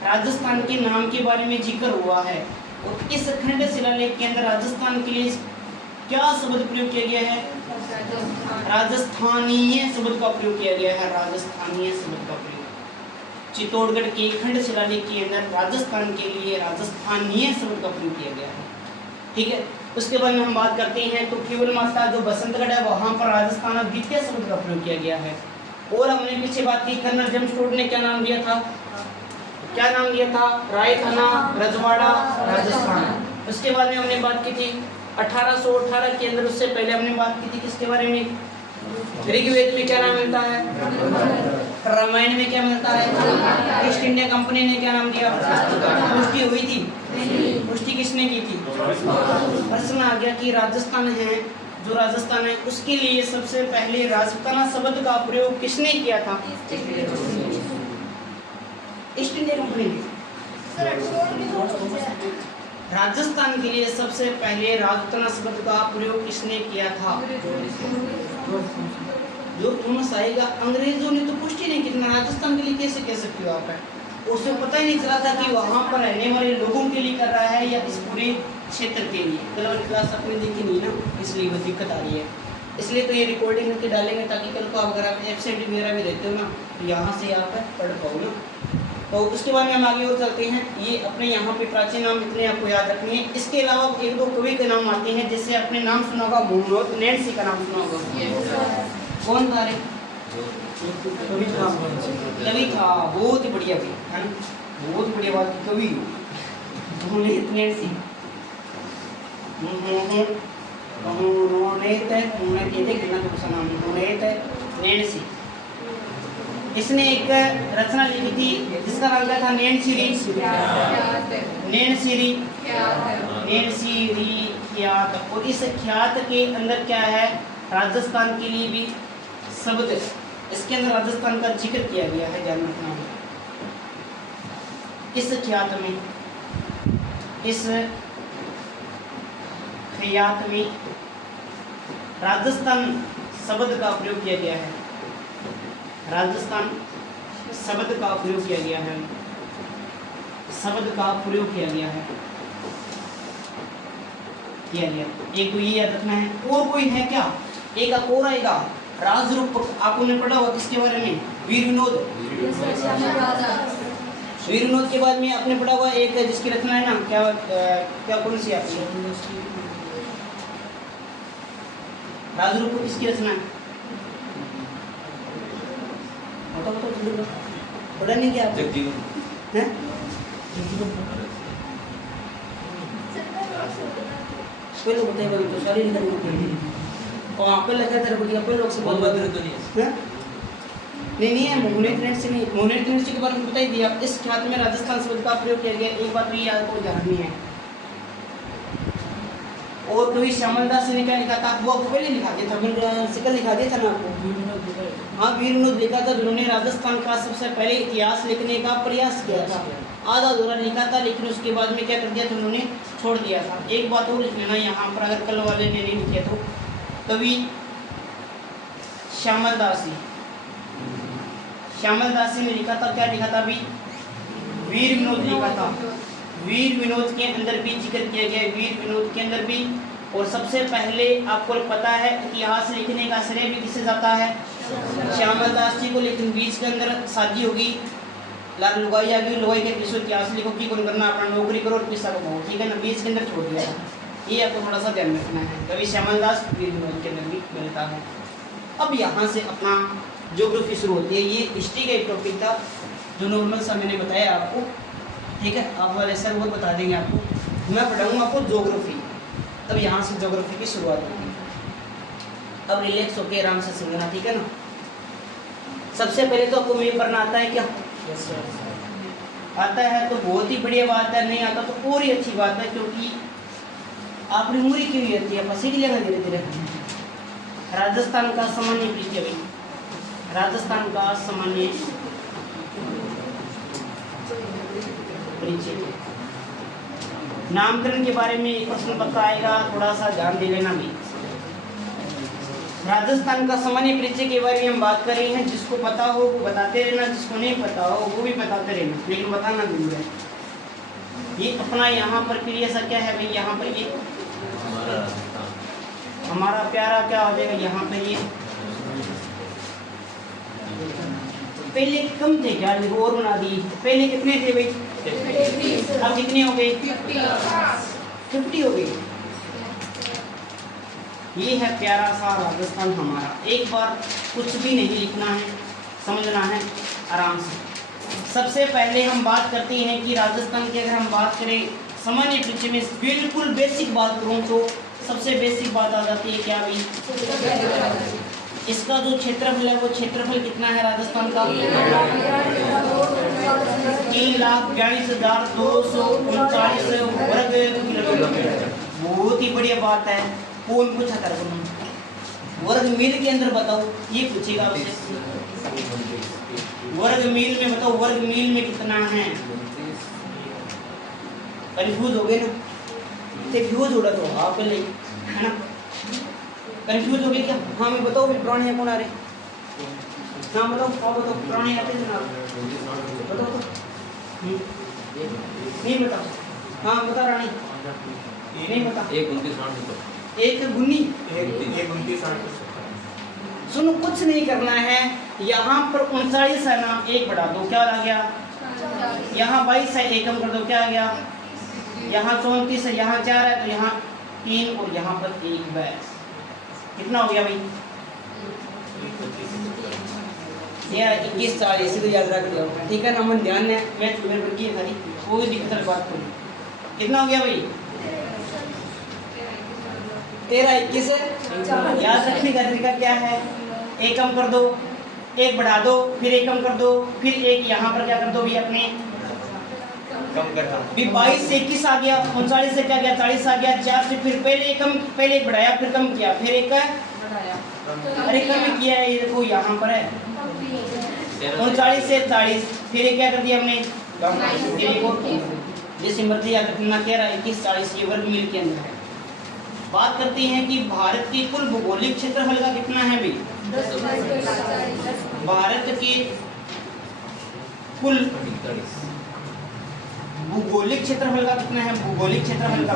राजस्थान के नाम के बारे में जिक्र हुआ है। और इस खंड शिलालेख के अंदर राजस्थान के लिए क्या शब्द प्रयोग किया गया है? राजस्थानीय शब्द का प्रयोग किया गया है, राजस्थानीय शब्द का प्रयोग। चित्तौड़गढ़ के खंड शिलालेख के अंदर राजस्थान के लिए राजस्थानीय शब्द का प्रयोग किया गया है। ठीक है, उसके बाद में हम बात करते हैं तो केवल माता जो बसंतगढ़ है वहाँ पर राजस्थान द्वितीय शब्द का प्रयोग किया गया है। और हमने पीछे बात की, कर्नल जेम्स टोड ने क्या नाम दिया था? क्या नाम दिया था? रायथाना रजवाड़ा राजस्थान। उसके बाद में हमने बात की थी 1818 के अंदर, उससे पहले हमने बात की थी किसके बारे में? ऋग्वेद में क्या नाम मिलता है? रामायण में क्या मिलता है? ईस्ट इंडिया कंपनी ने क्या नाम दिया? पुष्टि हुई थी? पुष्टि किसने की थी? प्रश्न आ गया कि राजस्थान है, जो राजस्थान है उसके लिए सबसे पहले राजपूताना शब्द का प्रयोग किसने किया था? ईस्ट इंडिया कंपनी ने। राजस्थान के लिए सबसे पहले राजपूताना शब्द का प्रयोग किसने किया था? जो थॉमस आएगा। अंग्रेजों ने तो पुष्टि नहीं की, राजस्थान के लिए कैसे कह सकते हो आप? उसे पता ही नहीं चला था कि वहाँ पर रहने वाले लोगों के लिए कर रहा है या इस पूरे क्षेत्र के लिए। कल वाली क्लास आपने देखी नहीं ना, इसलिए वो दिक्कत आ रही है। इसलिए तो ये रिकॉर्डिंग करके डालेंगे ताकि कल को अगर आप एब्सेंट वगैरह भी रहते हो ना तो यहाँ से आप पढ़ पाओ ना। तो उसके बाद में हम आगे और चलते हैं। ये अपने यहाँ पे प्राचीन नाम इतने आपको याद रखने हैं। इसके अलावा एक दो कवि के नाम आते हैं, जैसे आपने नाम सुना होगा मोहम्मद नैन्सी का नाम सुना होगा। कौन था रे? कवि था, बहुत ही बढ़िया कवि है ना, बहुत बढ़िया बात की कवि नैन्सी। नैन्सी, इसने एक रचना लिखी थी जिसका नाम क्या था? नैन्सी ख्यात। और इस ख्यात के अंदर क्या है? राजस्थान के लिए भी शब्द, इसके अंदर राजस्थान का जिक्र किया गया है, ध्यान रखना। इस ख्यात में राजस्थान शब्द का प्रयोग किया गया है। राजस्थान शब्द का प्रयोग किया गया है, शब्द का प्रयोग किया गया है, किया गया। एक तो ये याद रखना है। और कोई है क्या? एक और आएगा राजरूप, आपने पढ़ा हुआ किसके बारे में? वीर विनोद। वीर विनोद के बाद में आपने पढ़ा हुआ एक जिसकी रचना है ना, क्या कौन सी आपकी? राजरूप किसकी रचना है? बताओ पढ़ा नहीं क्या आपने? कोई लोग बताएगा तो सारी और आपको लगा था बढ़िया कोई लोग से बहुत बात तो नहीं है। मोहनेट से नहीं, मोहनेट के बारे में बता ही दिया। इस ख्यात में राजस्थान शब्द का प्रयोग किया गया। एक बात भी आपको जाननी है। और कवि श्यामल दास ने क्या लिखा था? वो पहले लिखा दिया था, शिकल लिखा दिया था ना आपको। हाँ, वीर विनोद लिखा था, जिन्होंने राजस्थान का सबसे पहले इतिहास लिखने का प्रयास किया था। आधा अधूरा लिखा था, लेकिन उसके बाद में क्या कर दिया था उन्होंने? छोड़ दिया था। एक बात और लिख लेना यहाँ पर, अगर कल वाले ने नहीं लिखा तो, कवि श्यामल दास ने लिखा था। क्या लिखा था अभी? वीर विनोद लिखा था। वीर विनोद के अंदर भी जिक्र किया गया, वीर विनोद के अंदर भी। और सबसे पहले आपको पता है इतिहास लिखने का श्रेय भी किसे जाता है? श्यामल दास जी को। लेकिन बीच के अंदर शादी होगी, लुगाई आ गई, लुगाई के पीछे इतिहास लिखो कि कौन करना, अपना नौकरी करो और पैसा कमाओ, ठीक है ना। बीच के अंदर छोड़ दिया था, ये आपको थोड़ा सा ध्यान रखना है। कवि श्यामल दास वीर विनोद के अंदर भी मिलता है। अब यहाँ से अपना ज्योग्राफी शुरू होती है। ये हिस्ट्री का एक टॉपिक था जो नॉर्मल सा मैंने बताया आपको, ठीक है। आप वाले सर वो बता देंगे आपको। मैं पढ़ाऊँगा आपको ज्योग्राफी। तब यहाँ से ज्योग्राफी की शुरुआत होगी। अब रिलैक्स होकर आराम से सुनना, ठीक है ना। सबसे पहले तो आपको मैप करना आता है क्या? आता है तो बहुत ही बढ़िया बात है, नहीं आता तो और ही अच्छी बात है, क्योंकि आपकी उम्र क्यों होती है, सीख लेगा धीरे धीरे। राजस्थान का सामान्य परिचय भाई, राजस्थान का सामान्य परिचय। नामकरण के बारे में एक प्रश्न पत्र आएगा, थोड़ा सा ध्यान दे लेना भी। राजस्थान का सामान्य परिचय के बारे में हम बात कर रहे हैं। जिसको पता हो वो बताते रहना, जिसको नहीं पता हो वो भी बताते रहना, लेकिन बताना जरूर है। ये अपना यहाँ पर प्रिय सा क्या है भाई, यहाँ पर ये हमारा प्यारा क्या हो जाएगा यहाँ पर ये। पहले कम थे क्या, और बना दी। पहले कितने थे भाई, अब कितने हो गए, 50 हो गए। ये है प्यारा सा राजस्थान हमारा। एक बार कुछ भी नहीं लिखना है, समझना है आराम से। सबसे पहले हम बात करते हैं कि राजस्थान की अगर हम बात करें सामान्य परिचय में, बिल्कुल बेसिक बात करूं तो सबसे बेसिक बात आ जाती है क्या भाई, इसका जो क्षेत्रफल है वो क्षेत्रफल कितना है राजस्थान का, 3,42,239 वर्ग किलोमीटर। बहुत ही बढ़िया बात है। कौन पूछा कर वर्ग मील के अंदर बताओ, ये पूछेगा आपसे। वर्ग मील में बताओ, वर्ग मील में कितना है। कंफ्यूज हो गए ना, फ्यूज उड़ा तो आप पहले है ना, कंफ्यूज हो गए क्या। हाँ मैं बताओ भी पुराने कौन आ रहे, नाम बताओ, आप बताओ पुराने आते हैं ना, बताओ तो नहीं बताओ। हाँ बता रानी, नहीं बता। 1 सुनो कुछ नहीं करना है, यहाँ पर 39 है ना, 1 बढ़ा दो, क्या आ गया। यहाँ 22 है, 1 कम कर दो, क्या आ गया। यहाँ 34 है, यहाँ 4 है, तो यहाँ 3 और यहाँ पर 1 बस। कितना हो गया भाई, 21 40 तो याद रख लो, ठीक है ना। मन ध्यान है, मैथ मेरे पर की है सारी, कोई दिक्कत बात करो। कितना हो गया भाई, 13 21 है। याद रखने का तरीका क्या है, 1 कम कर दो, 1 बढ़ा दो, फिर 1 कम कर दो, फिर 1 यहाँ पर क्या कर दो भी अपने कम करना भी। 22 से 21 आ गया, 39 से क्या गया 40 आ गया, 4 से फिर पहले 1 कम, पहले 1 बढ़ाया, फिर कम किया, फिर 1 बढ़ाया, अरे कम किया है, ये देखो यहाँ पर है 39 से 40, फिर ये क्या कर दिया हमने कम, फिर एक और जैसे मर्जी याद रखना। 13 21 40 ये वर्ग मील के अंदर है। बात करते हैं कि भारत की कुल भौगोलिक क्षेत्रफल का कितना है भाई, भारत के कुल भूगोलिक क्षेत्रफल का कितना है, भूगोलिक क्षेत्रफल का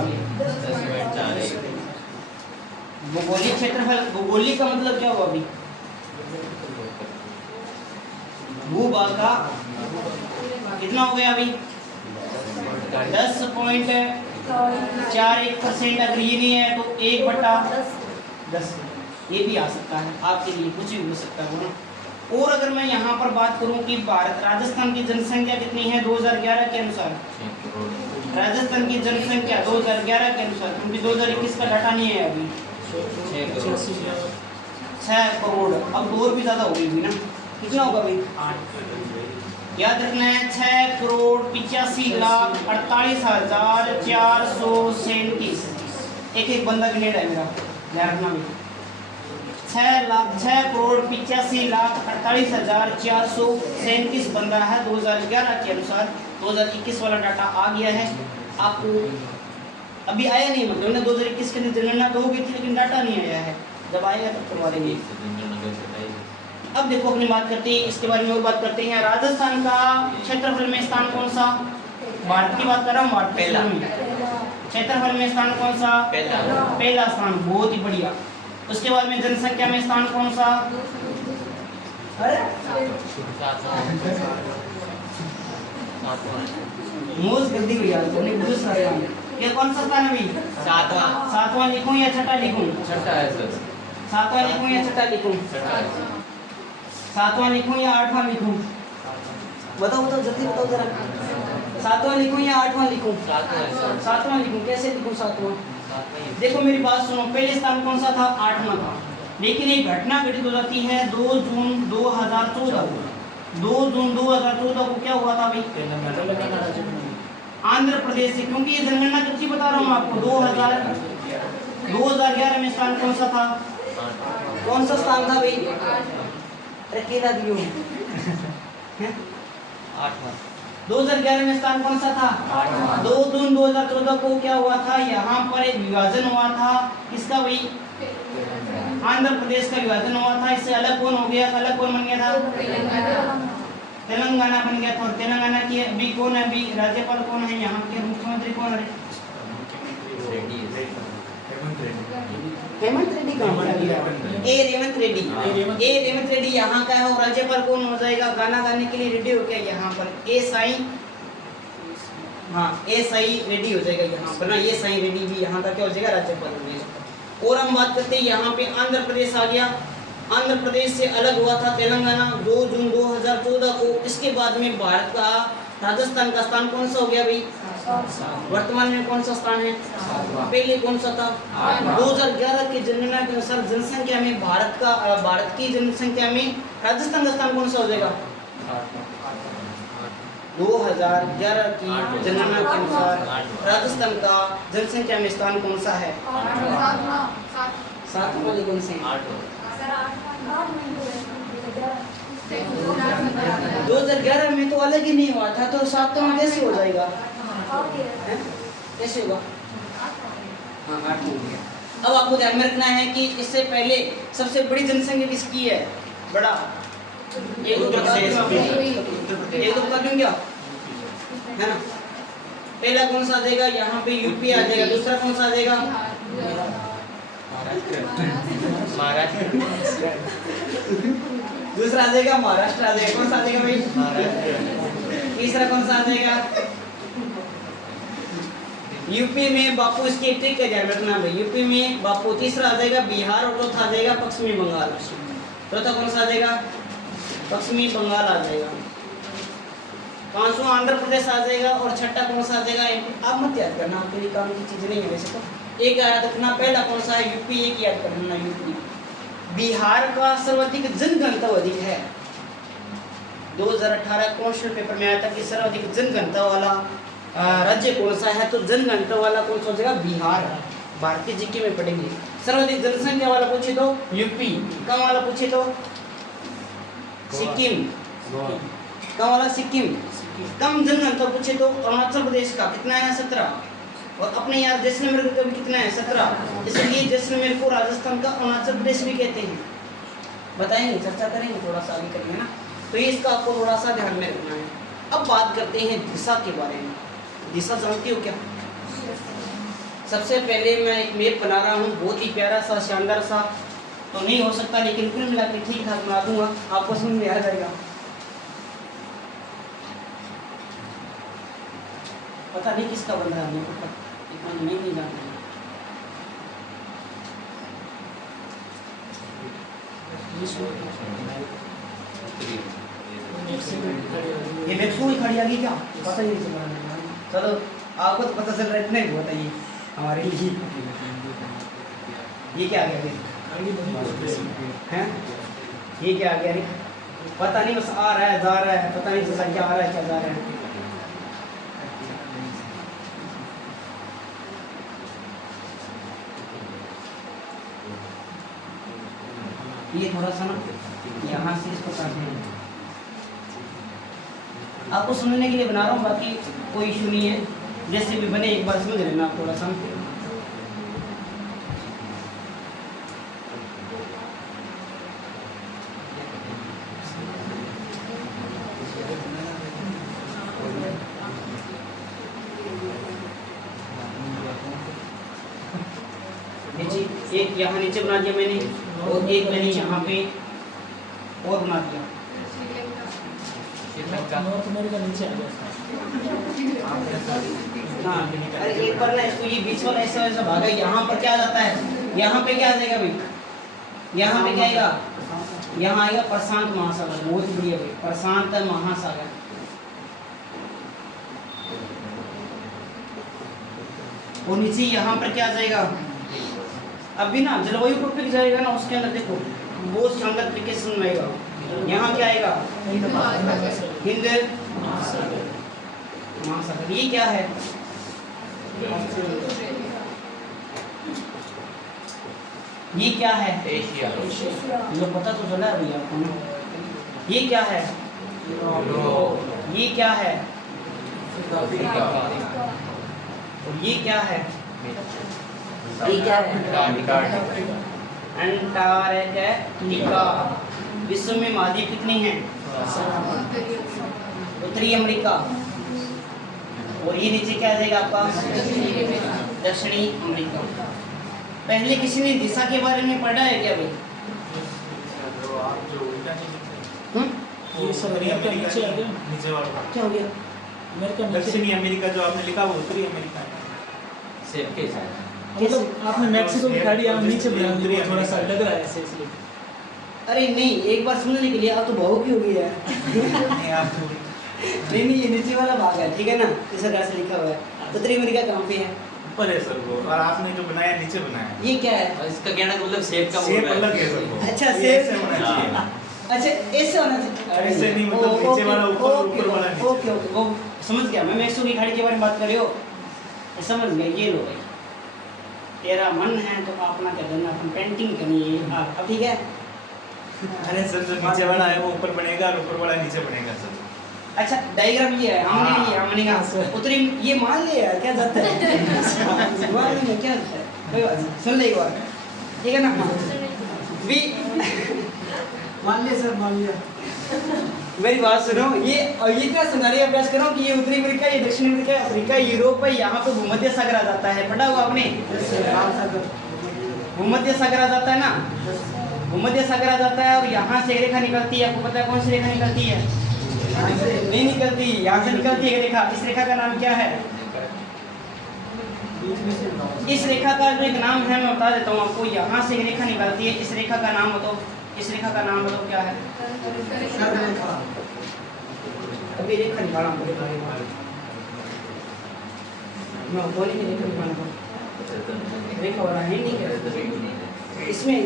भूगोलिक क्षेत्रफल, भूगोलिक का मतलब क्या हुआ अभी, भूभाग का कितना हो गया अभी 10.41%। अगर ये नहीं है तो 1/10, ये भी आ सकता है आपके लिए, कुछ भी हो सकता है ना। और अगर मैं यहाँ पर बात करूँ कि भारत राजस्थान की जनसंख्या कितनी है 2011 के अनुसार, राजस्थान की जनसंख्या 2011 के अनुसार, क्योंकि 2021 का डाटा नहीं है अभी, 6 करोड़। अब और भी ज़्यादा हो गई ना, कितना होगा भाई, याद रखना है 6,85,48,437। एक बंदा गिनेड है मेरा, ध्यान रखना भाई। 6,48,437 बंदा है 2011 के अनुसार। 2021 वाला डाटा आ गया है आपको, अभी आया नहीं, मतलब ना 2021 के अंदर जनगणना तो हो गई थी लेकिन डाटा नहीं आया है, जब आएगा तब करवा देंगे। अब देखो अपनी बात करते हैं, इसके बारे में और बात करते हैं। राजस्थान का क्षेत्रफल में स्थान कौन सा, भारत की बात कर रहा हूँ, भारत पहला क्षेत्रफल में स्थान कौन सा, पहला स्थान, बहुत ही बढ़िया। उसके बाद में जनसंख्या में स्थान कौन सा, अरे मोज गद्दी हुई यार, ये कौन सा स्थान है भाई, 7वां लिखूं या छठा लिखूं, छठा है सर, 7वां लिखूं या छठा लिखूं, 7वां लिखूं या 8वां लिखूं, बताओ बताओ जल्दी बताओ जरा, 7वां लिखूं या 8वां लिखूं, 7वां लिखूं, कैसे लिखूं 7वां। देखो मेरी बात सुनो, पहले स्थान कौन सा था, 8वां था, लेकिन एक घटना घटित हो जाती है 2 जून 2014 को। 2 जून 2014 को आंध्र प्रदेश से, क्योंकि ये जनगणना कब की बता रहा हूँ आपको, 2011 में स्थान कौन सा था, कौन सा स्थान था भाई, अरे केला दियो 2011 में स्थान कौन सा था, 2 जून 2014 को क्या हुआ था, यहाँ पर एक विभाजन हुआ था, किसका भाई, आंध्र प्रदेश का विभाजन हुआ था। इससे अलग कौन हो गया था, अलग कौन बन गया था, तेलंगाना बन गया था। और तेलंगाना की अभी कौन है, अभी राज्यपाल कौन है, यहाँ के मुख्यमंत्री कौन है, हेमंत रेड्डी कहाँ पर ए रेवंत रेड्डी यहाँ का है। और राज्यपाल कौन हो जाएगा, गाना गाने के लिए रेडी हो गया यहाँ पर ए साई रेड्डी हो जाएगा यहाँ पर ना, ये साई रेड्डी भी यहाँ का क्या हो जाएगा, राज्यपाल हो जाएगा। और हम बात करते हैं यहाँ पे आंध्र प्रदेश आ गया। आंध्र प्रदेश से अलग हुआ था तेलंगाना 2 जून 2014 को। इसके बाद में भारत का राजस्थान का स्थान कौन सा हो गया भाई, वर्तमान में कौन सा स्थान है, पहले कौन सा था, 2011 की जनगणना के अनुसार जनसंख्या में भारत की जनसंख्या में राजस्थान का स्थान कौन सा हो जाएगा, 2011 की जनगणना के अनुसार राजस्थान का जनसंख्या में स्थान कौन सा है, 7 वाले कौन से, 2011 में तो अलग ही नहीं हुआ था, तो 7 में कैसे हो जाएगा, कैसे होगा, हाँ 8 हो गया। अब आपको ध्यान में रखना है कि इससे पहले सबसे बड़ी जनसंख्या किसकी है, बड़ा एक दो बता दूं क्या है ना, पहला कौन सा आ जाएगा, यहाँ पे यूपी आ जाएगा, दूसरा कौन सा आ जाएगा, महाराष्ट्र, दूसरा आ जाएगा महाराष्ट्र आ जाएगा, कौन सा आ जाएगा भाई, तीसरा कौन सा आ जाएगा, यूपी में बापू, इसकी ट्रिक का ध्यान रखना भाई, यूपी में बापू, तीसरा आ जाएगा बिहार, और चौथा आ जाएगा पश्चिमी बंगाल, चौथा कौन सा आ जाएगा, पश्चिमी बंगाल आ जाएगा, 5वां आंध्र प्रदेश आ जाएगा, और छठा कौन सा आ जाएगा, आप मत याद करना, आपके लिए काम की चीज नहीं है वैसे तो, एक याद रखना, पहला कौन सा है यूपी, एक याद करना यूपी। बिहार का सर्वाधिक जनघनत्व अधिक है, 2018 क्वेश्चन पेपर में आया था कि सर्वाधिक जनघनत्व वाला राज्य कौन सा है, तो जनघनत्व वाला कौन सा हो जाएगा, बिहार। भारतीय जीके में पढ़ेंगे। सर्वाधिक जनसंख्या वाला पूछे तो यूपी, कम वाला पूछे तो सिक्किम, कम वाला सिक्किम, कम जनघनत्व पूछे तो अरुणाचल प्रदेश का कितना है, 17, और अपने यार जैसलमेर का भी कितना है, 17, इसलिए जैसलमेर को राजस्थान का अरुणाचल प्रदेश भी कहते हैं। बताएंगे, चर्चा करेंगे, थोड़ा सा आगे करेंगे ना, तो ये इसका आपको थोड़ा सा ध्यान में रखना है। अब बात करते हैं दिशा के बारे में। दिशा जानती हो क्या? सबसे पहले मैं एक मैप बना रहा हूँ, बहुत ही प्यारा सा, शानदार सा, तो नहीं हो सकता लेकिन कुल मिला के ठीक ठाक बना दूंगा, आपको समझ में आ जाएगा। पता नहीं किसका बन रहा है, इतना नहीं जानते। ये वेब ही खड़ी आ गई क्या, पता ही नहीं चल रहा। चलो आपको तो पता चल रहा है, इतना ही बहुत है ये हमारे लिए। ये क्या आ गया हैं, ये क्या आ गया रे, पता नहीं, बस आ रहा है जा रहा है, पता नहीं चलता क्या आ रहा है क्या जा रहा है। ये थोड़ा सा ना यहाँ से इसको काटना है, आपको समझने के लिए बना रहा हूँ, बाकी कोई इशू नहीं है, जैसे भी बने एक बार समझ लेना आप थोड़ा सा। एक यहाँ नीचे बना दिया मैंने, और एक मैंने यहाँ पे और बना दिया। हाँ, अरे एक बार ना इसको ये बीच वाला ऐसा वैसा भागा, यहाँ पर क्या आ जाता है, यहाँ पे क्या आ जाएगा भाई, यहाँ पे क्या आएगा, यहाँ आएगा प्रशांत महासागर, बहुत बढ़िया भाई, प्रशांत महासागर। और नीचे यहाँ पर क्या आ जाएगा, अभी ना जलवायु टॉपिक जाएगा ना, उसके अंदर देखो बहुत शानदार तरीके से समझाएगा। यहाँ क्या आएगा, हिंद महासागर। ये क्या है? ये क्या है? एशिया। ये पता तो चला अभी आपको ना। ये क्या है? ये क्या है? और ये क्या है? ये क्या है? अंटार्कटिका। विश्व में महाद्वीप कितने हैं? उत्तरी अमेरिका। और ये नीचे क्या आ जाएगा आपका? दक्षिणी अमेरिका। पहले किसी ने दिशा के बारे में पढ़ा है क्या भाई? ये सब अमेरिका नीचे आ गया। नीचे वाला क्या हो गया? अमेरिका दक्षिणी अमेरिका जो आपने लिखा वो उत्तरी अमेरिका है। सेब के साथ मतलब आपने मैक्सिको की खाड़ी आप नीचे बना दी, थोड़ा सा लग रहा है ऐसे इसलिए। अरे नहीं, एक बार सुनने के लिए आप तो बहुत की हो गई है। नहीं आप नहीं, ये नीचे वाला भाग है, ठीक है ना? इस तरह से लिखा हुआ है। उत्तरी अमेरिका कहाँ पे है? ऊपर है सर वो, और आपने जो बनाया नीचे बनाया। ये क्या है? और इसका कहना मतलब सेब का सेब बोल रहा अलग है। है सर वो। अच्छा, ये सेब। ऐसे होना चाहिए। अच्छा, ऐसे होना चाहिए। ऐसे नहीं, मतलब ओ, नीचे ओके, वाला ऊपर, ओके, ऊपर वाला नीचे। ओके, ओके, वो समझ गया मैं। मैक्सिको की खाड़ी के बारे में बात कर रहे हो, समझ गया। ये लो भाई, तेरा मन है तो अपना क्या करना, अपन पेंटिंग करनी है। अब ठीक है। अरे सर जो नीचे वाला है वो ऊपर बनेगा और ऊपर वाला नीचे बनेगा सर। अच्छा, डायग्राम ये है, हमने लिया, हमने कहा उत्तरी ये मान लिया, क्या जाता है मान में क्या जाता है, कोई बात नहीं, सुन ले एक बार, ठीक है ना? भी मान लिया सर, मान लिया। मेरी बात सुनो, ये क्या सुनारी अभ्यास करो कि ये उत्तरी अमेरिका, ये दक्षिण अमेरिका, अफ्रीका, यूरोप है, यहाँ पे भूमध्य सागर आ जाता है। पढ़ा हुआ आपने? भूमध्य सागर आ जाता है ना, भूमध्य सागर आ जाता है और यहाँ से रेखा निकलती है। आपको पता है कौन सी रेखा निकलती है? नहीं निकलती, यहाँ से निकलती है रेखा। इस रेखा का नाम क्या है? इस रेखा का जो एक नाम है मैं बता देता हूँ आपको। यहाँ से रेखा निकलती है, इस रेखा का नाम बताओ, इस रेखा का नाम बताओ क्या है? अभी रेखा निकाला हमको, रेखा वाला है नहीं क्या इसमें?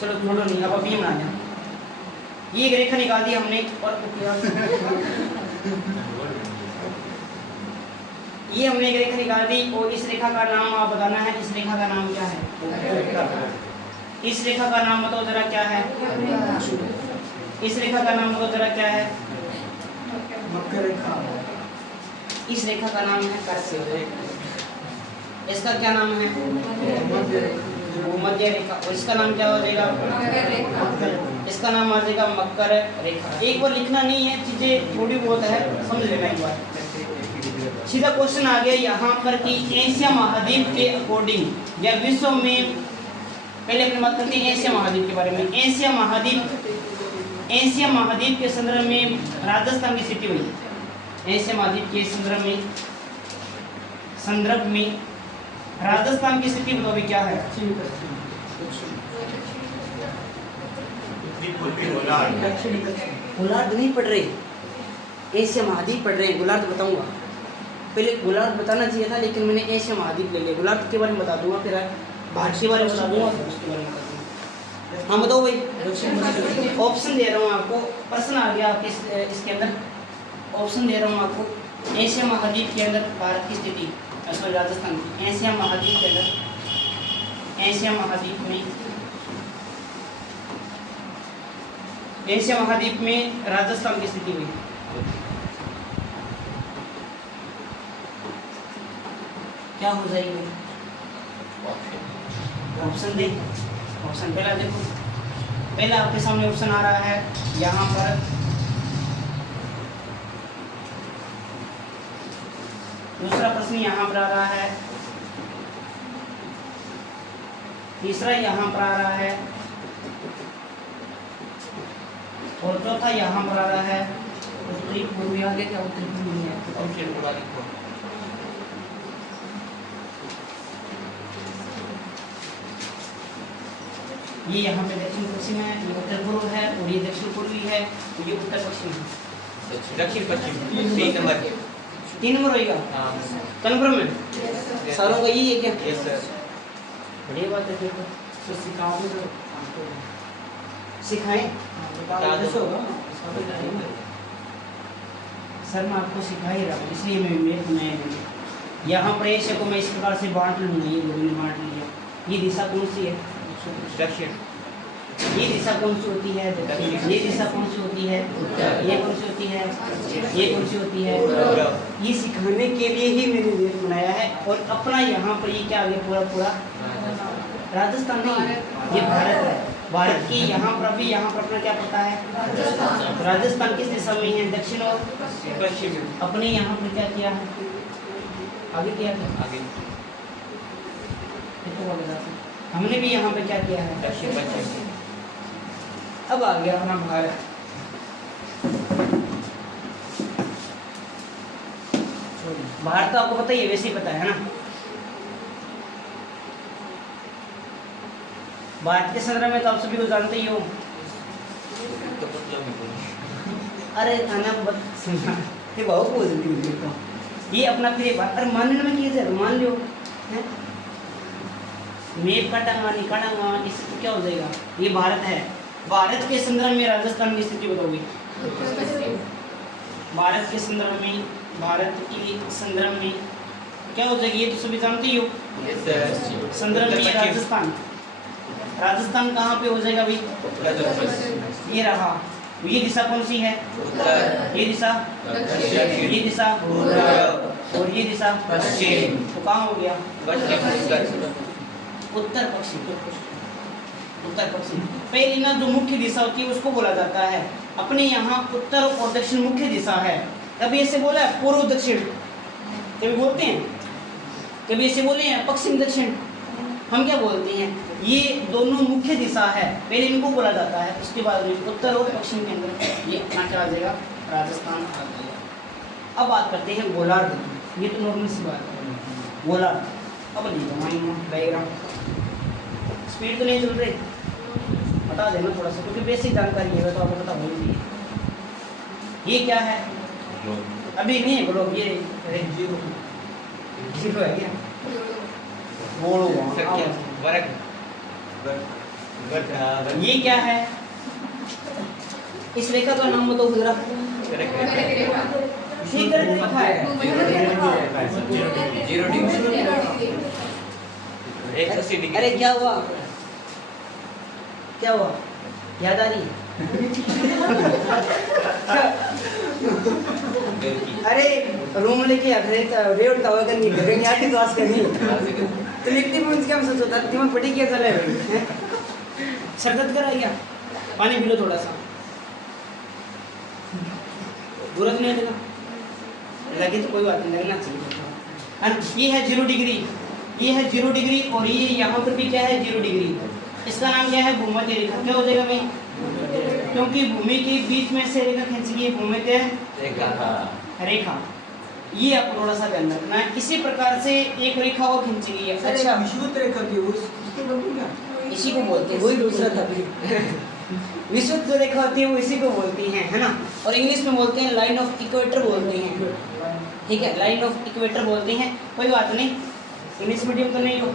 चलो छोड़ो नहीं, अब अभी बना दिया। ये एक रेखा निकाल दी हमने और ये हमने एक रेखा निकाल दी और इस रेखा का नाम आप बताना है। इस रेखा का नाम क्या है? इस रेखा का नाम बताओ जरा क्या है? इस रेखा का नाम बताओ जरा क्या है? इस रेखा का नाम है कर्क। इसका क्या नाम है? भूमध्य रेखा। और इसका नाम क्या हो जाएगा? इसका नाम आ जाएगा मकर रेखा। एक बार लिखना नहीं है, चीजें थोड़ी बहुत है, समझ लेना एक बार। सीधा क्वेश्चन आ गया यहाँ पर कि एशिया महाद्वीप के अकॉर्डिंग या विश्व में, पहले अपनी बात करते हैं एशिया महाद्वीप के बारे में। एशिया महाद्वीप के संदर्भ में राजस्थान की स्थिति हुई। एशिया महाद्वीप के संदर्भ में राजस्थान की स्थिति बताओ क्या है? गोलार्ध नहीं पढ़ रहे, एशिया महाद्वीप पढ़ रहे हैं। गोलार्ध बताऊंगा, पहले गोलार्ध बताना चाहिए था लेकिन मैंने एशिया महाद्वीप ले लिया। गोलार्ध के बारे में बता दूंगा, फिर भारत के बारे में बता दूंगा, फिर उसके बारे में बता दूंगा। हाँ बताओ भाई, ऑप्शन दे रहा हूँ आपको, प्रश्न आ गया आपके इसके अंदर, ऑप्शन दे रहा हूँ आपको। एशिया महाद्वीप के अंदर भारत की स्थिति, सॉरी राजस्थान की, एशिया महाद्वीप के अंदर, एशिया महाद्वीप में राजस्थान की स्थिति हुई। क्या हो जाएगी? ऑप्शन दे, ऑप्शन पहला देखो, पहला आपके सामने ऑप्शन आ रहा है यहाँ पर, दूसरा प्रश्न यहाँ पर आ रहा है, तीसरा यहाँ पर आ रहा है और चौथा यहाँ पर आ रहा है। उत्तरी पूर्वी आगे क्या? उत्तरी पूर्वी है। ये यहाँ पे दक्षिण पश्चिम है, ये उत्तर पूर्व है और ये दक्षिण पूर्वी है, ये उत्तर पश्चिम है। दक्षिण पश्चिम 3 नंबर 3 नंबर होएगा कन्फर्म है? सारों का यही है क्या? Yes sir. बढ़िया बात है। देखो सिखाएं? बता दो। सर मैं आपको सिखा ही रहा हूँ, इसलिए मैं यहाँ प्रेक्षक को मैं इस प्रकार से बांट लूँगा। ये लोगों ने बांट लिया। ये दिशा कौन सी है? दक्षिण। ये दिशा कौन सी होती है? ये दिशा कौन सी होती है? ये कौन सी होती है? ये कौन सी होती है? ये सिखाने के लिए ही मैंने लेख बनाया है। और अपना यहाँ पर ये क्या आ गया? पूरा पूरा राजस्थान नहीं, ये भारत है। भारत की यहाँ पर भी, यहाँ पर अपना क्या पता है? राजस्थान किस दिशा में है? दक्षिण और पश्चिम। अपने यहाँ पर क्या किया है? आगे किया है? आगे हमने भी यहाँ पे क्या किया है? दक्षिण पश्चिम। अब आ गया अपना भारत। भारत तो आपको पता ही है, वैसे ही पता है ना। भारत के संदर्भ में तो आप सभी को जानते ही हो। तो मतलब अरे खाना सुना ये बहुत बोलती है। ये अपना फिर अरे मानने में किए थे, मान लो हैं? मेप कटांगा नहीं कटांगा, इससे क्या हो जाएगा? ये भारत है। भारत के संदर्भ में राजस्थान की स्थिति बताओगे? भारत के संदर्भ में, भारत के संदर्भ में क्या हो जाएगी? ये तो सभी जानते ही हो। संदर्भ में राजस्थान, राजस्थान कहाँ पे हो जाएगा भाई? ये रहा। ये दिशा कौन सी है? ये दिशा, ये दिशा और ये दिशा पश्चिम। तो कहाँ हो गया? उत्तर पश्चिम। उत्तर पश्चिम पहली ना जो मुख्य दिशा होती है उसको बोला जाता है। अपने यहाँ उत्तर और दक्षिण मुख्य दिशा है। कभी ऐसे बोला है पूर्व दक्षिण, कभी बोलते हैं? कभी ऐसे बोले हैं पश्चिम दक्षिण? हम क्या बोलते हैं? ये दोनों मुख्य दिशा है, पहले इनको बोला जाता है। उसके बाद में उत्तर और पश्चिम के अंदर ये अपना क्या आ जाएगा? राजस्थान आ जाएगा। अब बात करते हैं गोलार्ध। ये तो नॉर्मल सी बात है। गोलार्ध अब नहीं डायग्राम स्पीड तो नहीं चल रही, बता देना थोड़ा सा, क्योंकि बेसिक जानकारी है तो आपको पता होनी चाहिए। ये क्या है? अभी नहीं है ग्लोब, ये जीरो है क्या? ये क्या है? इस रेखा का नाम बताओ जरा। ठीक है, रेखा है 0 डिग्री। अरे क्या हुआ? क्या हुआ? याद आ रही है? अरे रूम लेके रेड का होगा नहीं करेंगे आगे क्लास करनी तो लिखती में क्या सोच होता है दिमाग पटी क्या चला है? शरदत कर आएगा, पानी पी लो थोड़ा सा, जरूरत नहीं लगेगा, लगे तो कोई बात नहीं, लगना चाहिए। ये है 0 डिग्री, ये है 0 डिग्री और ये यहाँ पर भी क्या है 0 डिग्री। इसका नाम क्या है? भूमध्य रेखा। क्या हो जाएगा भाई? क्योंकि भूमि के बीच में से रेखा खींची गई, भूमध्य रेखा। ये आपको थोड़ा सा ध्यान रखना है। इसी प्रकार से एक रेखा और खींची गई है। अच्छा, विषुवत रेखा की इसी को बोलते हैं, वही दूसरा था। विषुवत जो रेखा होती है वो इसी को बोलती हैं, है ना। और इंग्लिश में बोलते हैं लाइन ऑफ इक्वेटर बोलते हैं, ठीक है, लाइन ऑफ इक्वेटर बोलते हैं। कोई बात नहीं, इंग्लिश मीडियम तो नहीं हो,